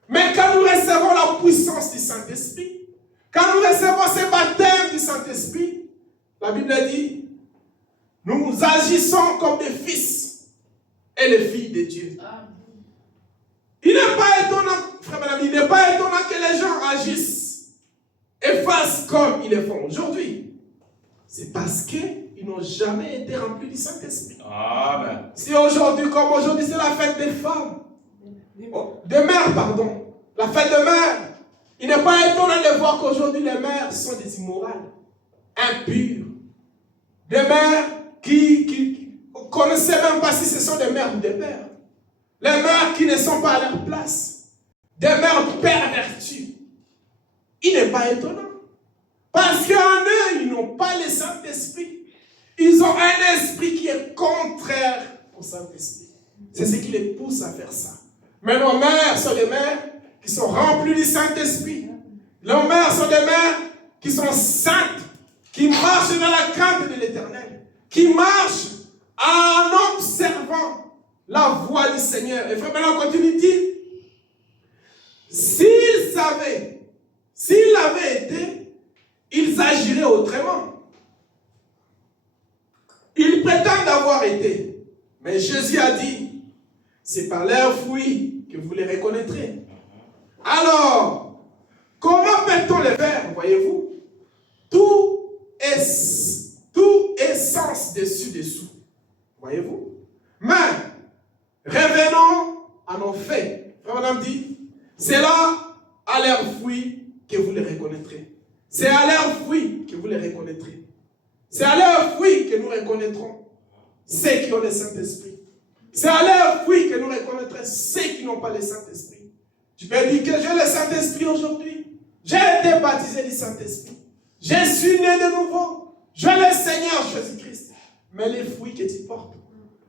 Mais quand nous recevons la puissance du Saint-Esprit, quand nous recevons ce baptême du Saint-Esprit, la Bible dit, nous agissons comme des fils et les filles de Dieu. Il n'est pas étonnant, frère Madame, il n'est pas étonnant que les gens agissent et fassent comme ils le font aujourd'hui. C'est parce qu'ils n'ont jamais été remplis du Saint-Esprit. Amen. Si aujourd'hui, comme aujourd'hui, c'est la fête des femmes, des mères, pardon, la fête des mères, il n'est pas étonnant de voir qu'aujourd'hui les mères sont des immorales, impures, des mères qui ne connaissent même pas si ce sont des mères ou des pères, les mères qui ne sont pas à leur place, des mères perverties. Il n'est pas étonnant. Parce qu'en eux, ils n'ont pas le Saint-Esprit. Ils ont un esprit qui est contraire au Saint-Esprit. C'est ce qui les pousse à faire ça. Mais nos mères sont des mères qui sont remplies du Saint-Esprit. Nos mères sont des mères qui sont saintes, qui marchent dans la crainte de l'Éternel, qui marchent en observant la voix du Seigneur. Et frère, maintenant, continue, dit, s'ils avaient été, ils agiraient autrement. Ils prétendent avoir été. Mais Jésus a dit, c'est par leurs fruits que vous les reconnaîtrez. Alors, comment peut-on les faire, voyez-vous? Tout est sens dessus-dessous. Voyez-vous? Mais, revenons à nos faits. Frère Madame dit, c'est là, à leurs fruits, que vous les reconnaîtrez. C'est à leurs fruits que vous les reconnaîtrez. C'est à leurs fruits que nous reconnaîtrons ceux qui ont le Saint-Esprit. C'est à leurs fruits que nous reconnaîtrons ceux qui n'ont pas le Saint-Esprit. Tu peux dire que j'ai le Saint-Esprit aujourd'hui. J'ai été baptisé du Saint-Esprit. Je suis né de nouveau. Je le Seigneur Jésus-Christ. Mais les fruits que tu portes,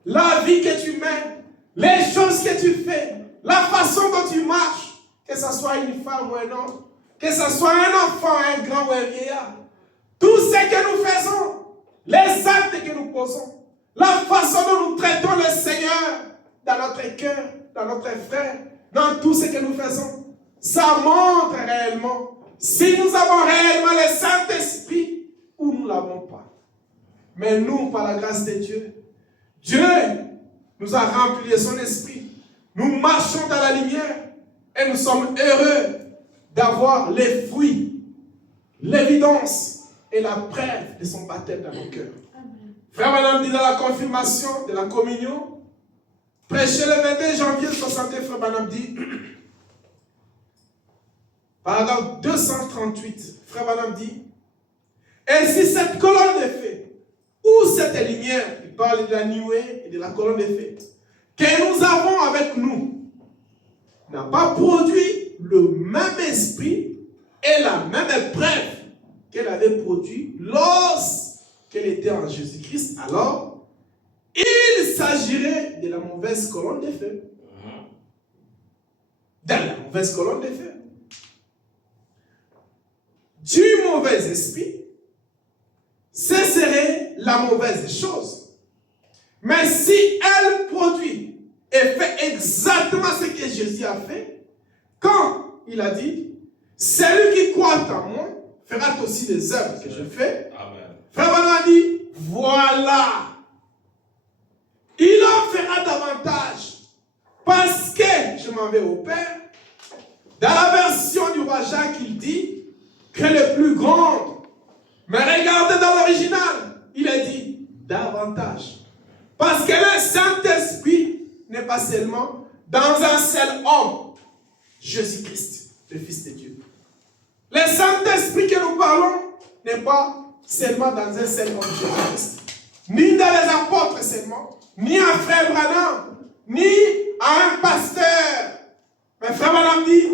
la vie que tu mènes, les choses que tu fais, la façon dont tu marches, que ce soit une femme ou un homme, que ce soit un enfant, un grand ou un vieillard, tout ce que nous faisons, les actes que nous posons, la façon dont nous traitons le Seigneur dans notre cœur, dans notre frère, dans tout ce que nous faisons, ça montre réellement si nous avons réellement le Saint-Esprit ou nous ne l'avons pas. Mais nous, par la grâce de Dieu, Dieu nous a remplis de son esprit. Nous marchons dans la lumière et nous sommes heureux d'avoir les fruits, l'évidence et la preuve de son baptême dans nos cœurs. Frère Madame dit dans la confirmation de la communion, prêché le 22 janvier 60, Frère Madame dit, paragraphe 238, Frère Madame dit, et si cette colonne de feu, ou cette lumière, il parle de la nuée et de la colonne de feu, que nous avons avec nous, n'a pas produit le même esprit et la même preuve qu'elle avait produit lorsqu'elle était en Jésus-Christ, alors il s'agirait de la mauvaise colonne de feu. Dans la mauvaise colonne de feu. Du mauvais esprit, ce serait la mauvaise chose. Mais si elle produit et fait exactement ce que Jésus a fait, quand il a dit, celui qui croit en moi fera aussi les œuvres que je fais. Amen. Frère Manon a dit, voilà. Il en fera davantage parce que je m'en vais au Père. Dans la version du roi Jacques, il dit que le plus grand. Mais regardez dans l'original, il a dit davantage. Parce que le Saint-Esprit n'est pas seulement dans un seul homme, Jésus-Christ, le Fils de Dieu. Le Saint-Esprit que nous parlons n'est pas seulement dans un seul homme, Jésus-Christ. Ni dans les apôtres seulement, ni un frère Branham, ni à un pasteur. Mais frère Branham dit,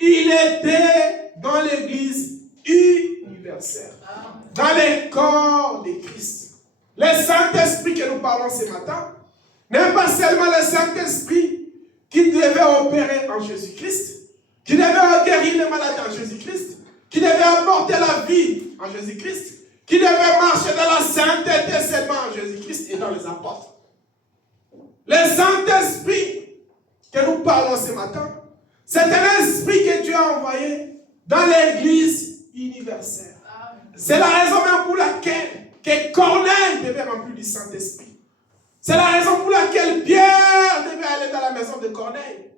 il était dans l'église universelle, dans les corps de Christ. Le Saint-Esprit que nous parlons ce matin n'est pas seulement le Saint-Esprit qui devait opérer en Jésus-Christ, qui devait guérir les malades en Jésus-Christ, qui devait apporter la vie en Jésus-Christ, qui devait marcher dans la sainteté seulement en Jésus-Christ et dans les apôtres. Le Saint-Esprit que nous parlons ce matin, c'est un esprit que Dieu a envoyé dans l'église universelle. C'est la raison même pour laquelle que Corneille devait remplir du Saint-Esprit. C'est la raison pour laquelle Pierre devait aller dans la maison de Corneille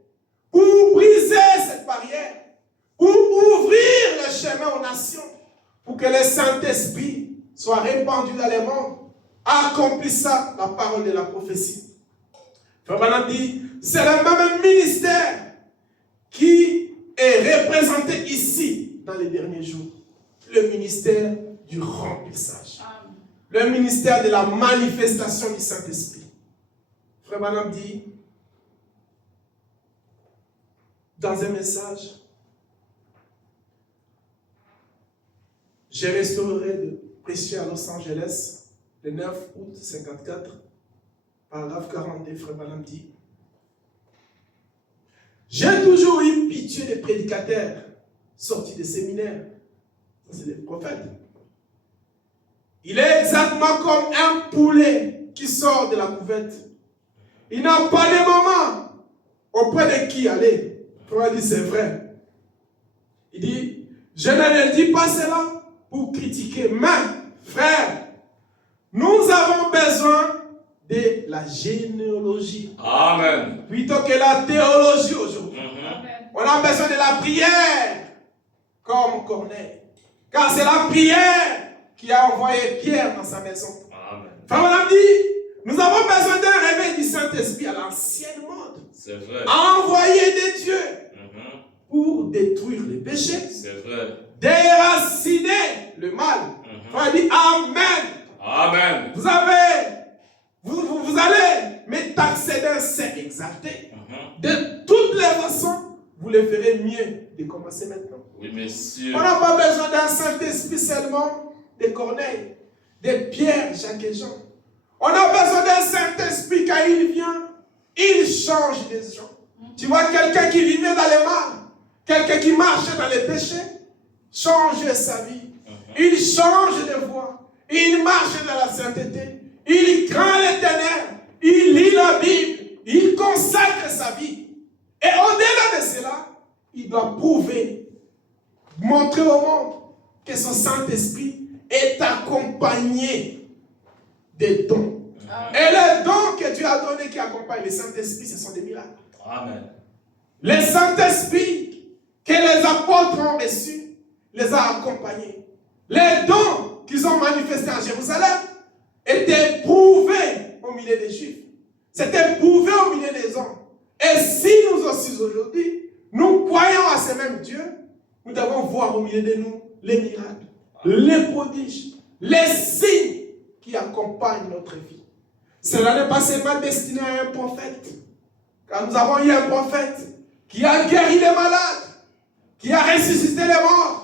pour briser cette barrière, pour ouvrir le chemin aux nations, pour que le Saint-Esprit soit répandu dans les mondes, accomplissant la parole de la prophétie. Frère Branham dit, c'est le même ministère qui est représenté ici dans les derniers jours. Le ministère du remplissage. Le ministère de la manifestation du Saint-Esprit. Frère Branham dit, dans un message, j'ai restauré de prêcher à Los Angeles le 9 août 1954, paragraphe 42, Frère Branham dit, j'ai toujours eu pitié des prédicateurs sortis des séminaires. Ça, c'est des prophètes. Il est exactement comme un poulet qui sort de la couvette. Il n'a pas de moment auprès de qui aller. Frère dit, c'est vrai. Il dit, je ne dis pas cela pour critiquer, mais frère, nous avons besoin de la généalogie. Amen. Plutôt que la théologie aujourd'hui. On a besoin de la prière, comme Corneille. Car c'est la prière qui a envoyé Pierre dans sa maison. Amen. Frère, on a dit, nous avons besoin d'un réveil du Saint-Esprit à l'ancienne mode. C'est vrai. Envoyé de Dieu pour détruire les péchés. C'est vrai. Déraciner le mal. Frère, dit Amen. Amen. Vous allez me taxer d'un sein exalté. De toutes les façons, vous le ferez mieux de commencer maintenant. Oui, monsieur. On n'a pas besoin d'un Saint-Esprit seulement de Corneille, de Pierre, Jacques et Jean. On a besoin d'un Saint-Esprit quand il vient, il change les gens. Tu vois quelqu'un qui vivait dans le mal, quelqu'un qui marchait dans les péchés, change sa vie. Il change de voie. Il marche dans la sainteté. Il craint l'Éternel. Il lit la Bible. Il consacre sa vie. Et au-delà de cela, il doit prouver, montrer au monde que son Saint-Esprit est accompagné des dons. Et les dons que Dieu a donnés qui accompagnent le Saint-Esprit, ce sont des miracles. Amen. Le Saint-Esprit que les apôtres ont reçus les a accompagnés. Les dons qu'ils ont manifestés en Jérusalem étaient prouvés au milieu des Juifs. C'était prouvé au milieu des hommes. Et si nous aussi aujourd'hui, nous croyons à ce même Dieu, nous devons voir au milieu de nous les miracles, les prodiges, les signes qui accompagnent notre vie. Cela n'est pas seulement destiné à un prophète. Car nous avons eu un prophète qui a guéri les malades, qui a ressuscité les morts.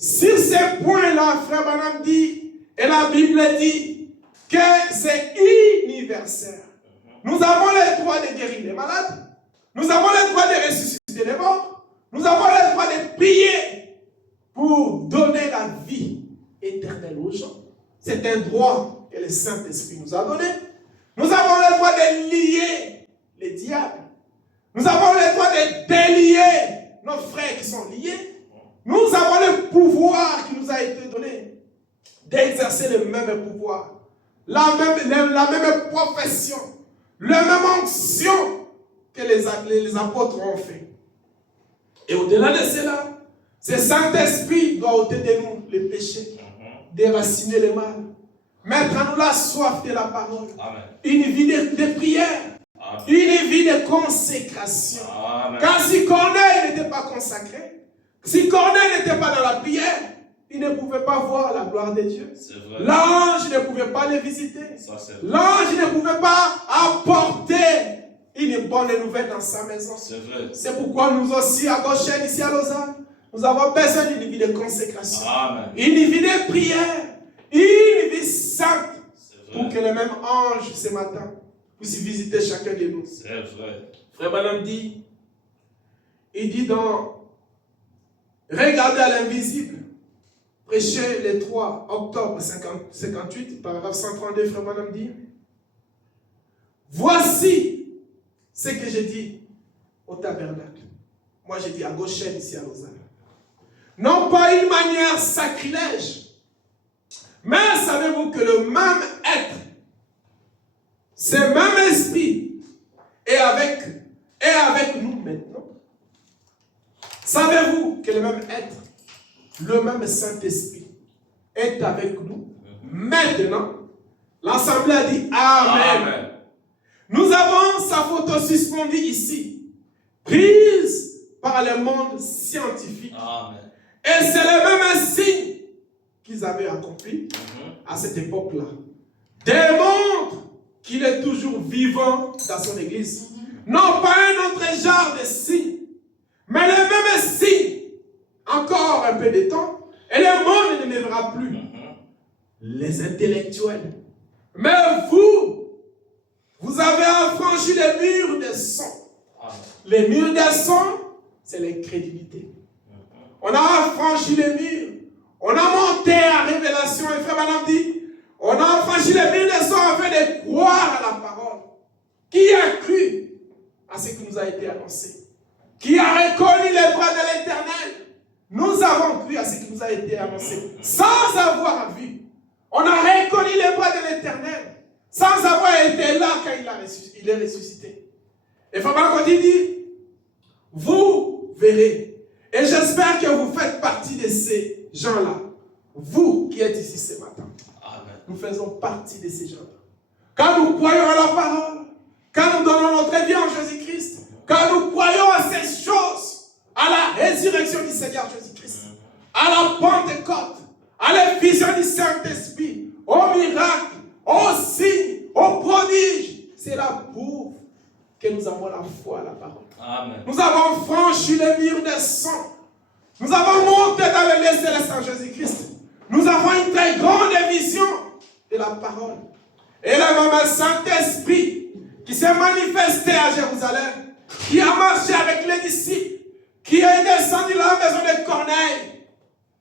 Sur ces points-là, Frère Branham dit, et la Bible dit, que c'est universel. Nous avons le droit de guérir les malades. Nous avons le droit de ressusciter les morts. Nous avons le droit de prier pour donner la vie éternelle aux gens. C'est un droit que le Saint-Esprit nous a donné. Nous avons le droit de lier les diables. Nous avons le droit de délier nos frères qui sont liés. Nous avons le pouvoir qui nous a été donné d'exercer le même pouvoir, la même profession, la même onction que les apôtres ont fait. Et au-delà de cela, ce Saint-Esprit doit ôter de nous les péchés, déraciner le mal, mettre en nous la soif de la parole, Amen. une vie de prière, Amen. une vie de consécration. Amen. Car si Corneille n'était pas consacré, si Corneille n'était pas dans la prière, il ne pouvait pas voir la gloire de Dieu. L'ange ne pouvait pas les visiter. L'ange ne pouvait pas apporter une bonne nouvelle dans sa maison. C'est pourquoi nous aussi, à Goshen, ici à Lausanne, nous avons besoin d'une vie de consécration. Amen. Une vie de prière. Une vie sainte. Pour que le même ange ce matin puisse visiter chacun de nous. C'est vrai. Frère Branham dit, il dit dans Regardez à l'invisible, prêché le 3 octobre 58, paragraphe 132, Frère Branham dit, voici ce que j'ai dit au tabernacle. Moi j'ai dit à Goshen, ici à Lausanne. Non pas une manière sacrilège, mais savez-vous que le même être, ce même esprit est avec nous maintenant. le même être, le même Saint-Esprit est avec nous maintenant. L'Assemblée a dit Amen. Amen. Nous avons sa photo suspendue ici, prise par le monde scientifique. Amen. Et c'est le même signe qu'ils avaient accompli à cette époque-là. Démontre qu'il est toujours vivant dans son église. Non pas un autre genre de signe, mais le même signe. Encore un peu de temps, et le monde ne me verra plus. Les intellectuels. Mais vous avez affranchi les murs des sons. Les murs des sons, c'est l'incrédulité. On a affranchi les murs. On a monté à révélation. Et frère Madame dit, on a affranchi les murs des sons afin de croire à la parole. Qui a cru à ce qui nous a été annoncé? Qui a reconnu les bras de l'Éternel? Nous avons cru à ce qui nous a été annoncé sans avoir vu. On a reconnu les bras de l'Éternel sans avoir été là quand il est ressuscité. Et Frère Madame dit, vous verrez. Et j'espère que vous faites partie de ces gens-là. Vous qui êtes ici ce matin. Amen. Nous faisons partie de ces gens-là. Quand nous croyons à la parole, quand nous donnons notre vie en Jésus-Christ, quand nous croyons à ces choses, à la résurrection du Seigneur Jésus-Christ, à la Pentecôte, à l'effusion du Saint-Esprit, au miracle, au signe, au prodige, c'est la prouve que nous avons la foi à la parole. Amen. Nous avons franchi les murs des sang. Nous avons monté dans le lieu céleste en Jésus-Christ. Nous avons une très grande vision de la parole. Et le même Saint-Esprit qui s'est manifesté à Jérusalem, qui a marché avec les disciples, qui est descendu dans la maison de Corneille,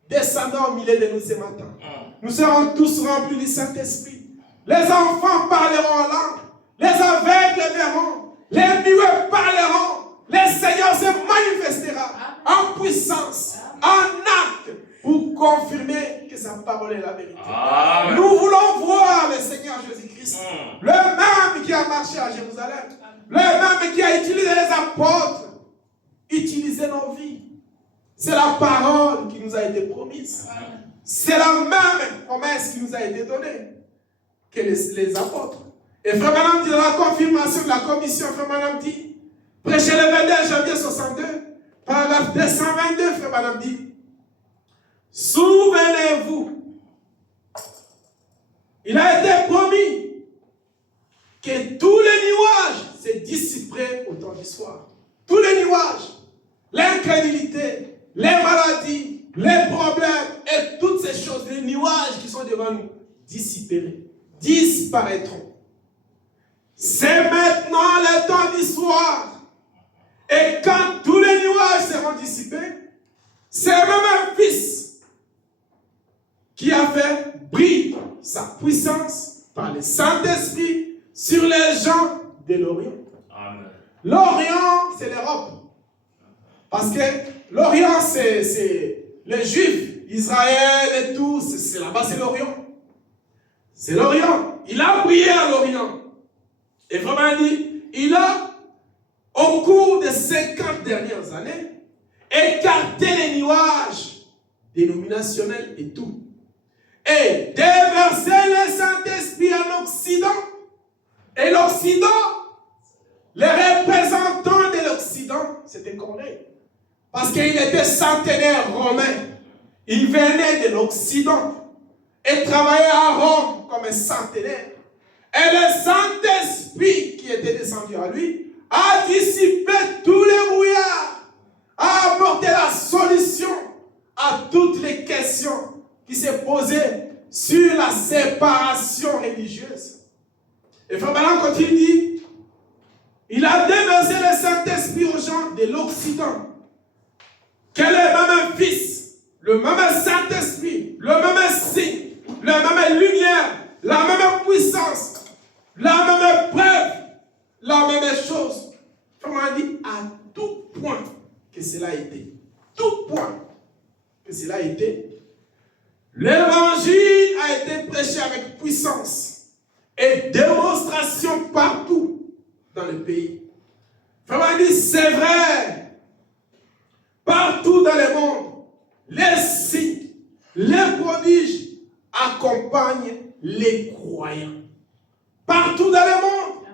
descendant au milieu de nous ce matin. Nous serons tous remplis du Saint-Esprit. Les enfants parleront en langue, les aveugles verront, les muets parleront. Le Seigneur se manifestera en puissance, en acte, pour confirmer que sa parole est la vérité. Amen. Nous voulons voir le Seigneur Jésus-Christ, le même qui a marché à Jérusalem, le même qui a utilisé les apôtres, utiliser nos vies. C'est la parole qui nous a été promise. C'est la même promesse qui nous a été donnée que les apôtres. Et Frère Madame dit dans la confirmation de la commission, Frère Madame dit, prêchez le 22 janvier 62, paragraphe 222, Frère Madame dit, souvenez-vous, il a été promis que tous les nuages se dissiperaient au temps du soir. Tous les nuages, l'incrédulité, les maladies, les problèmes et toutes ces choses, les nuages qui sont devant nous, disparaîtront. C'est maintenant le temps du soir. Et quand tous les nuages seront dissipés, c'est même un fils qui a fait briller sa puissance par le Saint-Esprit sur les gens de l'Orient. Amen. L'Orient, c'est l'Europe. Parce que l'Orient, c'est les Juifs, Israël et tout, c'est là-bas, c'est l'Orient. C'est l'Orient. Il a brillé à l'Orient. Et vraiment dit, il a, au cours des 50 dernières années, écarté les nuages dénominationnels et tout. Et déversé le Saint-Esprit en Occident. Et l'Occident, les représentants de l'Occident, c'était Corneille. Parce qu'il était centenaire romain. Il venait de l'Occident et travaillait à Rome comme un centenaire. Et le Saint-Esprit qui était descendu à lui a dissipé tous les brouillards, a apporté la solution à toutes les questions qui se posaient sur la séparation religieuse. Et Frère Balaam continue, dit, il a déversé le Saint-Esprit aux gens de l'Occident. Quel est le même Fils, le même Saint-Esprit, le même signe, la même lumière, la même puissance, la même preuve, la même chose. Comme on dit, à tout point que cela a été. Tout point que cela a été. L'évangile a été prêché avec puissance et démonstration partout dans le pays. Frère, on dit, c'est vrai. Partout dans le monde, les signes, les prodiges accompagnent les croyants. Partout dans le monde,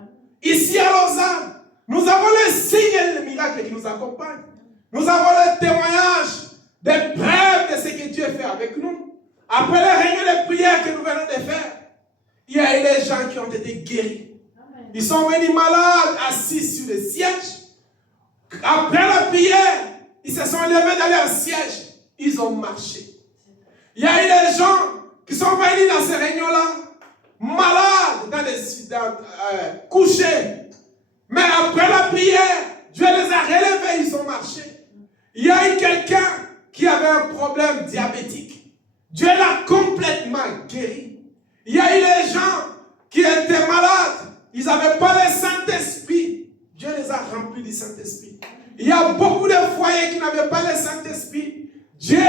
ici à Lausanne, nous avons les signes et les miracles qui nous accompagnent. Nous avons le témoignage des preuves de ce que Dieu fait avec nous. Après les réunions de prière que nous venons de faire, il y a eu des gens qui ont été guéris. Ils sont venus malades, assis sur le siège. Après la prière, ils se sont levés dans leur siège. Ils ont marché. Il y a eu des gens qui sont venus dans ces réunions-là, malades, couchés. Mais après la prière, Dieu les a relevés, ils ont marché. Il y a eu quelqu'un qui avait un problème diabétique. Dieu l'a complètement guéri. Il y a eu des gens qui étaient malades. Ils n'avaient pas le Saint-Esprit. Dieu les a remplis du Saint-Esprit. Il y a beaucoup de foyers qui n'avaient pas le Saint-Esprit. Dieu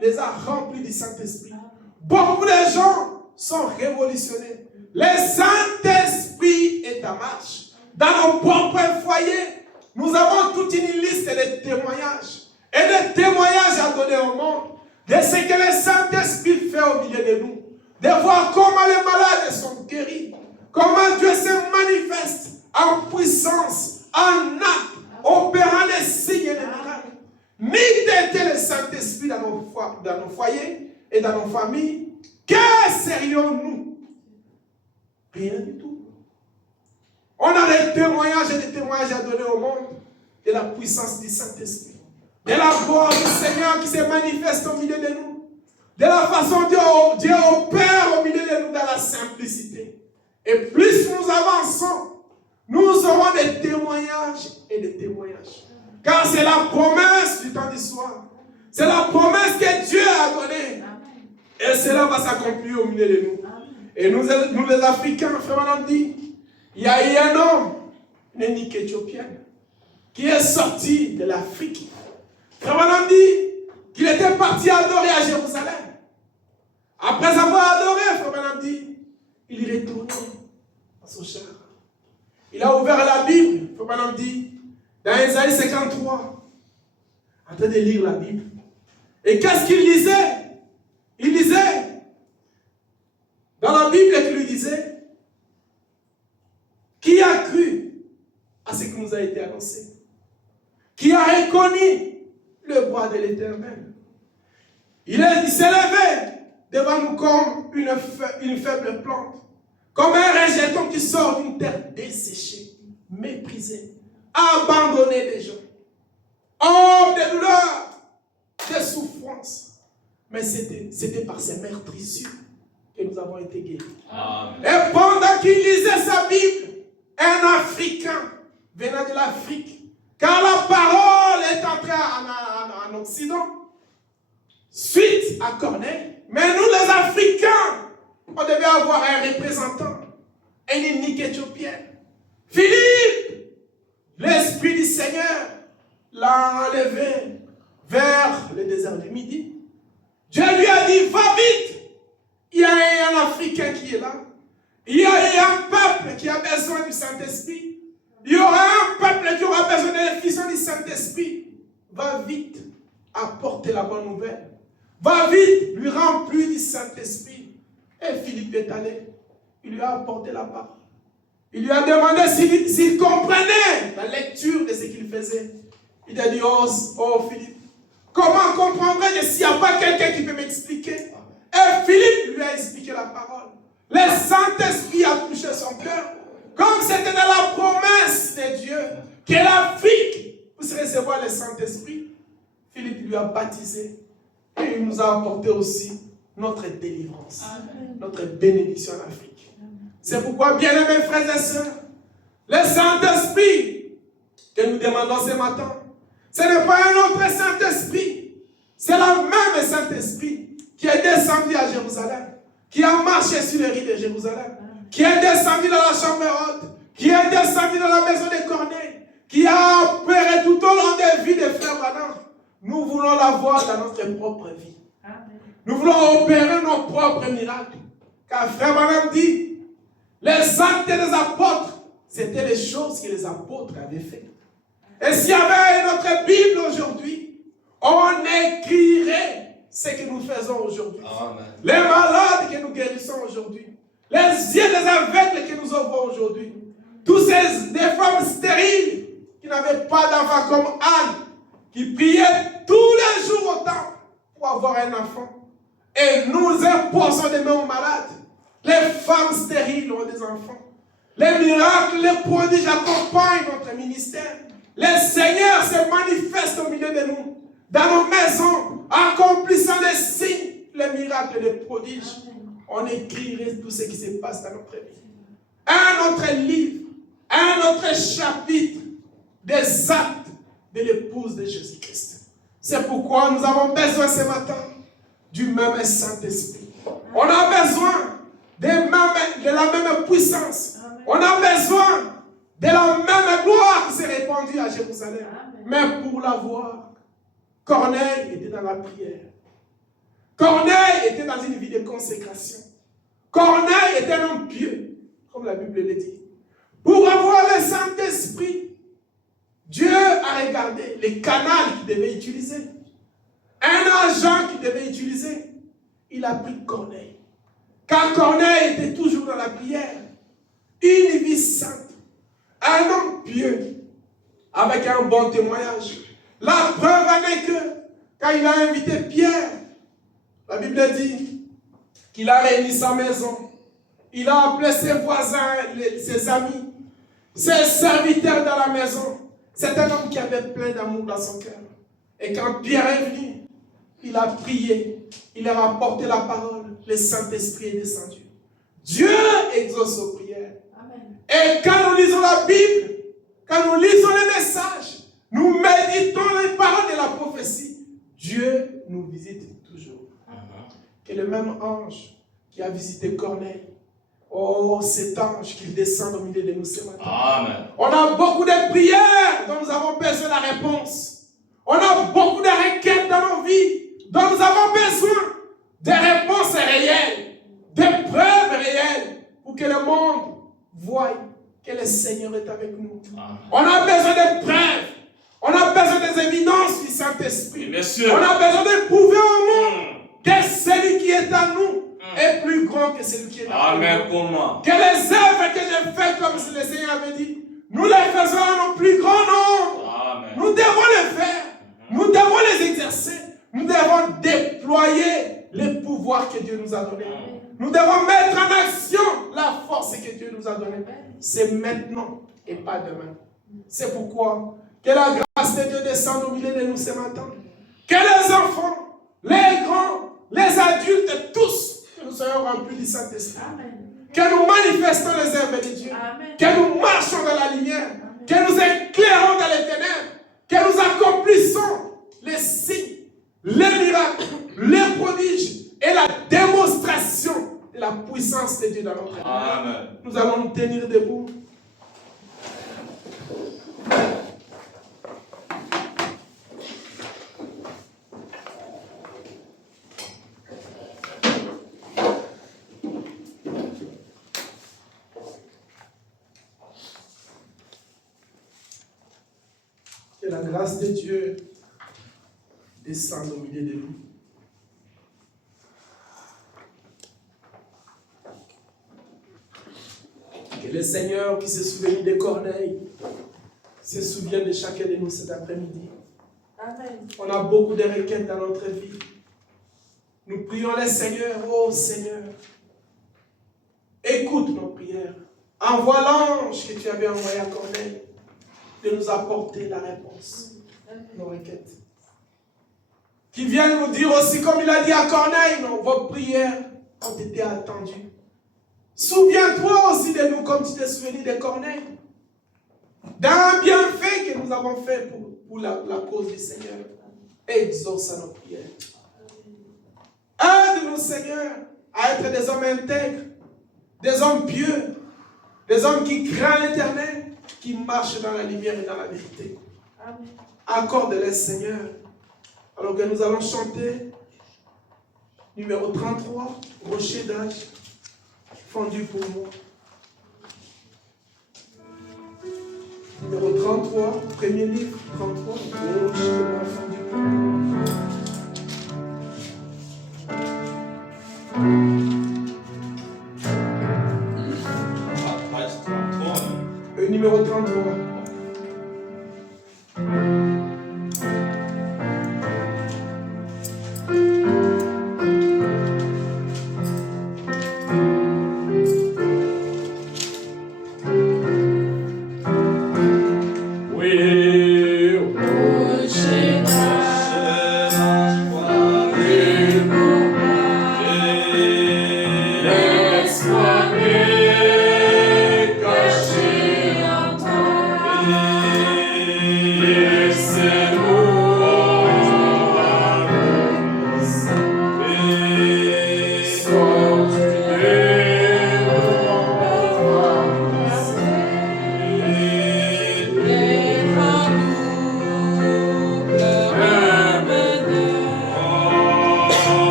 les a remplis du Saint-Esprit. Beaucoup de gens sont révolutionnés. Le Saint-Esprit est en marche. Dans nos propres foyers, nous avons toute une liste de témoignages. Et de témoignages à donner au monde. De ce que le Saint-Esprit fait au milieu de nous. De voir comment les malades sont guéris. Comment Dieu se manifeste en puissance, en acte, opérant les signes et les miracles. Ni d'être le Saint-Esprit dans nos foyers et dans nos familles, que serions-nous? Rien du tout. On a des témoignages et des témoignages à donner au monde de la puissance du Saint-Esprit, de la gloire du Seigneur qui se manifeste au milieu de nous, de la façon dont Dieu opère au milieu de nous dans la simplicité. Et plus nous avançons, nous aurons des témoignages et des témoignages. Car c'est la promesse du temps du soir. C'est la promesse que Dieu a donnée. Et cela va s'accomplir au milieu de nous. Et nous les Africains, frère on dit, il y a eu un homme, une unique éthiopienne, qui est sorti de l'Afrique. Frère on dit qu'il était parti adorer à Jérusalem. Après avoir adoré, frère dit, il est retourné à son char. Il a ouvert la Bible, frère dit, dans Isaïe 53, en train de lire la Bible. Et qu'est-ce qu'il lisait? Il lisait dans la Bible qu'il lui disait, qui a cru à ce qui nous a été annoncé? Qui a reconnu le bras de l'Éternel? Il s'est levé devant nous comme une faible plante, comme un rejeton qui sort d'une terre desséchée, méprisée, abandonnée des gens. Homme de douleur, de souffrance. Mais c'était par ces meurtrissures que nous avons été guéris. Amen. Et pendant qu'il lisait sa Bible, un Africain venant de l'Afrique, car la parole est entrée en Occident, suite à Corneille. Mais nous les Africains, on devait avoir un représentant, une unique éthiopienne. Philippe, l'Esprit du Seigneur l'a enlevé vers le désert du Midi. Dieu lui a dit, va vite. Il y a un Africain qui est là. Il y a un peuple qui a besoin du Saint-Esprit. Il y aura un peuple qui aura besoin de l'effusion du Saint-Esprit. Va vite apporter la bonne nouvelle. Va vite lui remplir du Saint-Esprit. Et Philippe est allé. Il lui a apporté la parole. Il lui a demandé s'il comprenait la lecture de ce qu'il faisait. Il a dit, oh Philippe, comment comprendrais-je s'il n'y a pas quelqu'un qui peut m'expliquer? Et Philippe lui a expliqué la parole. Le Saint-Esprit a touché son cœur. Comme c'était dans la promesse de Dieu que l'Afrique puisse recevoir le Saint-Esprit. Philippe lui a baptisé. Et il nous a apporté aussi notre délivrance. Amen. Notre bénédiction en Afrique. C'est pourquoi, bien-aimés frères et sœurs, le Saint-Esprit que nous demandons ce matin, ce n'est pas un autre Saint-Esprit. C'est le même Saint-Esprit qui est descendu à Jérusalem, qui a marché sur les rives de Jérusalem, qui est descendu dans la chambre haute, qui est descendu dans la maison de Corneille, qui a opéré tout au long des vies des frères Branham. Nous voulons l'avoir dans notre propre vie. Nous voulons opérer nos propres miracles. Car frère Branham dit, les actes des apôtres, c'était les choses que les apôtres avaient faites. Et s'il y avait notre Bible aujourd'hui, on écrirait ce que nous faisons aujourd'hui. Amen. Les malades que nous guérissons aujourd'hui. Les yeux des aveugles que nous ouvrons aujourd'hui. Tous des femmes stériles qui n'avaient pas d'enfant comme Anne, qui priaient tous les jours au temple pour avoir un enfant. Et nous imposons des mains aux malades. Les femmes stériles ont des enfants. Les miracles, les prodiges accompagnent notre ministère. Le Seigneur se manifeste au milieu de nous, dans nos maisons, accomplissant les signes, les miracles, les prodiges. On écrirait tout ce qui se passe dans notre vie. Un autre livre, un autre chapitre des actes de l'épouse de Jésus-Christ. C'est pourquoi nous avons besoin ce matin du même Saint-Esprit. On a besoin de la même puissance. On a besoin de la même gloire qui s'est répandue à Jérusalem. Mais pour la voir, Corneille était dans la prière. Corneille était dans une vie de consécration. Corneille était un homme pieux, comme la Bible le dit. Pour avoir le Saint-Esprit, Dieu a regardé les canaux qu'il devait utiliser. Un agent qu'il devait utiliser. Il a pris Corneille. Car Corneille était toujours dans la prière. Une vie sainte. Un homme pieux. Avec un bon témoignage. La preuve en est que, quand il a invité Pierre, la Bible dit qu'il a réuni sa maison. Il a appelé ses voisins, ses amis, ses serviteurs dans la maison. C'est un homme qui avait plein d'amour dans son cœur. Et quand Pierre est venu, il a prié. Il leur a apporté la parole. Le Saint-Esprit est descendu. Dieu exauce aux prières. Amen. Et quand nous lisons la Bible, quand nous lisons les messages, nous méditons les paroles de la prophétie, Dieu nous visite toujours. Que le même ange qui a visité Corneille, oh, cet ange qui descend au milieu de nous ce matin. Amen. On a beaucoup de prières dont nous avons besoin de la réponse. On a beaucoup de requêtes dans nos vies dont nous avons besoin de réponses réelles, de preuves réelles pour que le monde voie que le Seigneur est avec nous. Amen. On a besoin de preuves. On a besoin des évidences du Saint-Esprit. On a besoin de prouver au monde que celui qui est à nous est plus grand que celui qui est à nous. Que les œuvres que j'ai faites, comme le Seigneur avait dit, nous les faisons en plus grand nombre. Amen. Nous devons les faire. Nous devons les exercer. Nous devons déployer les pouvoirs que Dieu nous a donnés. Nous devons mettre en action la force que Dieu nous a donnée. C'est maintenant et pas demain. C'est pourquoi que la grâce de Dieu descende au milieu de nous ce matin. Que les enfants, les grands, les adultes, tous, que nous soyons remplis du Saint-Esprit. Que nous manifestons les œuvres de Dieu. Amen. Que nous marchons dans la lumière. Amen. Que nous éclairons dans les ténèbres. Que nous accomplissons les signes, les miracles, les prodiges et la démonstration de la puissance de Dieu dans notre vie. Amen. Nous allons nous tenir debout. Que la grâce de Dieu descende au milieu de nous. Que le Seigneur qui s'est souvenu de Corneille se souvienne de chacun de nous cet après-midi. Amen. On a beaucoup de requêtes dans notre vie. Nous prions le Seigneur, oh Seigneur, écoute nos prières. Envoie l'ange que tu avais envoyé à Corneille de nous apporter la réponse à nos requêtes. Qui vienne nous dire aussi, comme il a dit à Corneille, non, vos prières ont été attendues. Souviens-toi aussi de nous comme tu t'es souvenu de Corneille. D'un bienfait que nous avons fait pour la cause du Seigneur. Exauce à nos prières. Aide-nous, Seigneur, à être des hommes intègres, des hommes pieux, des hommes qui craignent l'Éternel, qui marchent dans la lumière et dans la vérité. Accorde-les, Seigneur. Alors que nous allons chanter numéro 33, Rocher d'âge, fendu pour moi. Numéro 33, premier livre, 33, Rocher d'âge, fendu pour moi. numéro 33.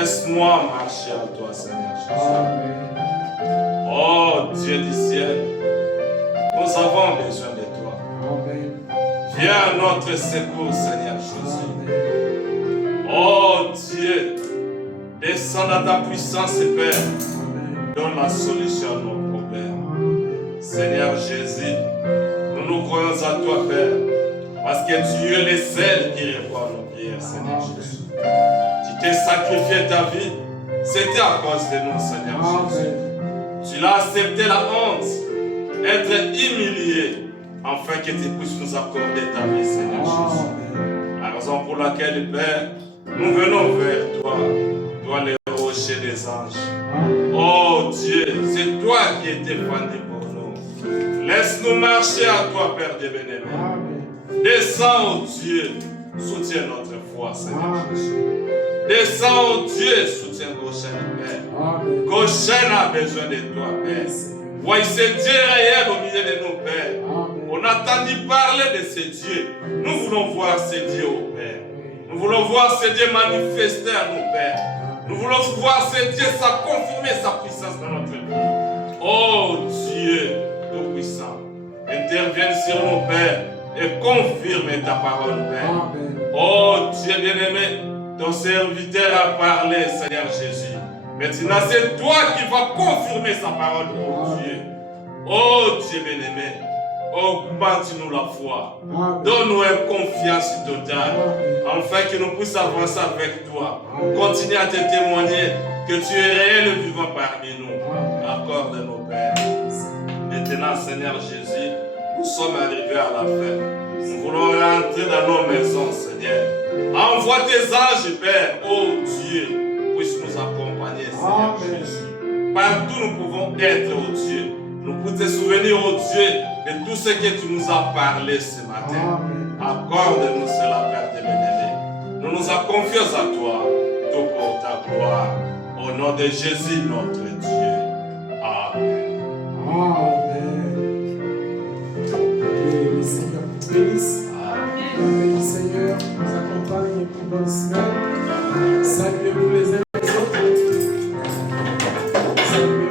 Laisse-moi marcher à toi, Seigneur Jésus. Oh Dieu du ciel, nous avons besoin de toi. Viens à notre secours, Seigneur Jésus. Oh Dieu, descends dans ta puissance, Père. Donne la solution à nos problèmes. Seigneur Jésus, nous nous croyons à toi, Père, parce que tu es le seul qui répond à nos prières, Seigneur Jésus. Tu t'es sacrifié ta vie, c'était à cause de nous, Seigneur Jésus. Tu l'as accepté la honte, être humilié, afin que tu puisses nous accorder ta vie, Seigneur Jésus. La raison pour laquelle, Père, nous venons vers toi, toi le rocher des anges. Oh Dieu, c'est toi qui es défendu pour nous. Laisse-nous marcher à toi, Père des bénémoines. Descends, oh Dieu, soutiens notre foi, Seigneur Jésus. Descends, oh Dieu, soutiens Goshen, Père. Goshen a besoin de toi, Père. Voyez ce Dieu réel au milieu de nos pères. On a entendu parler de ce Dieu. Nous voulons voir ce Dieu au Père. Nous voulons voir ce Dieu manifester à nos pères. Nous voulons voir ce Dieu confirmer sa puissance dans notre vie. Oh Dieu tout-puissant, interviens sur nos pères et confirme ta parole, Père. Oh Dieu bien-aimé, ton serviteur a parlé, Seigneur Jésus. Maintenant, c'est toi qui vas confirmer sa parole, oh Dieu. Oh Dieu bien-aimé, augmente-nous la foi. Donne-nous une confiance totale, afin que nous puissions avancer avec toi. Continue à te témoigner que tu es réel et vivant parmi nous. Accorde nos pères. Maintenant, Seigneur Jésus, nous sommes arrivés à la fin. Nous voulons rentrer dans nos maisons, Seigneur. Envoie tes anges, Père, oh Dieu, puisse nous accompagner, Seigneur Jésus. Partout nous pouvons être, oh Dieu. Nous pouvons te souvenir, oh Dieu, de tout ce que tu nous as parlé ce matin. Accorde-nous cela, Père de bien-aimé. Nous nous confions à toi, tout pour ta gloire. Au nom de Jésus, notre Dieu. Amen. Amen. Que le Seigneur vous bénisse. Que le Seigneur nous accompagne pour notre semaine. Saluez-vous les uns les autres. Saluez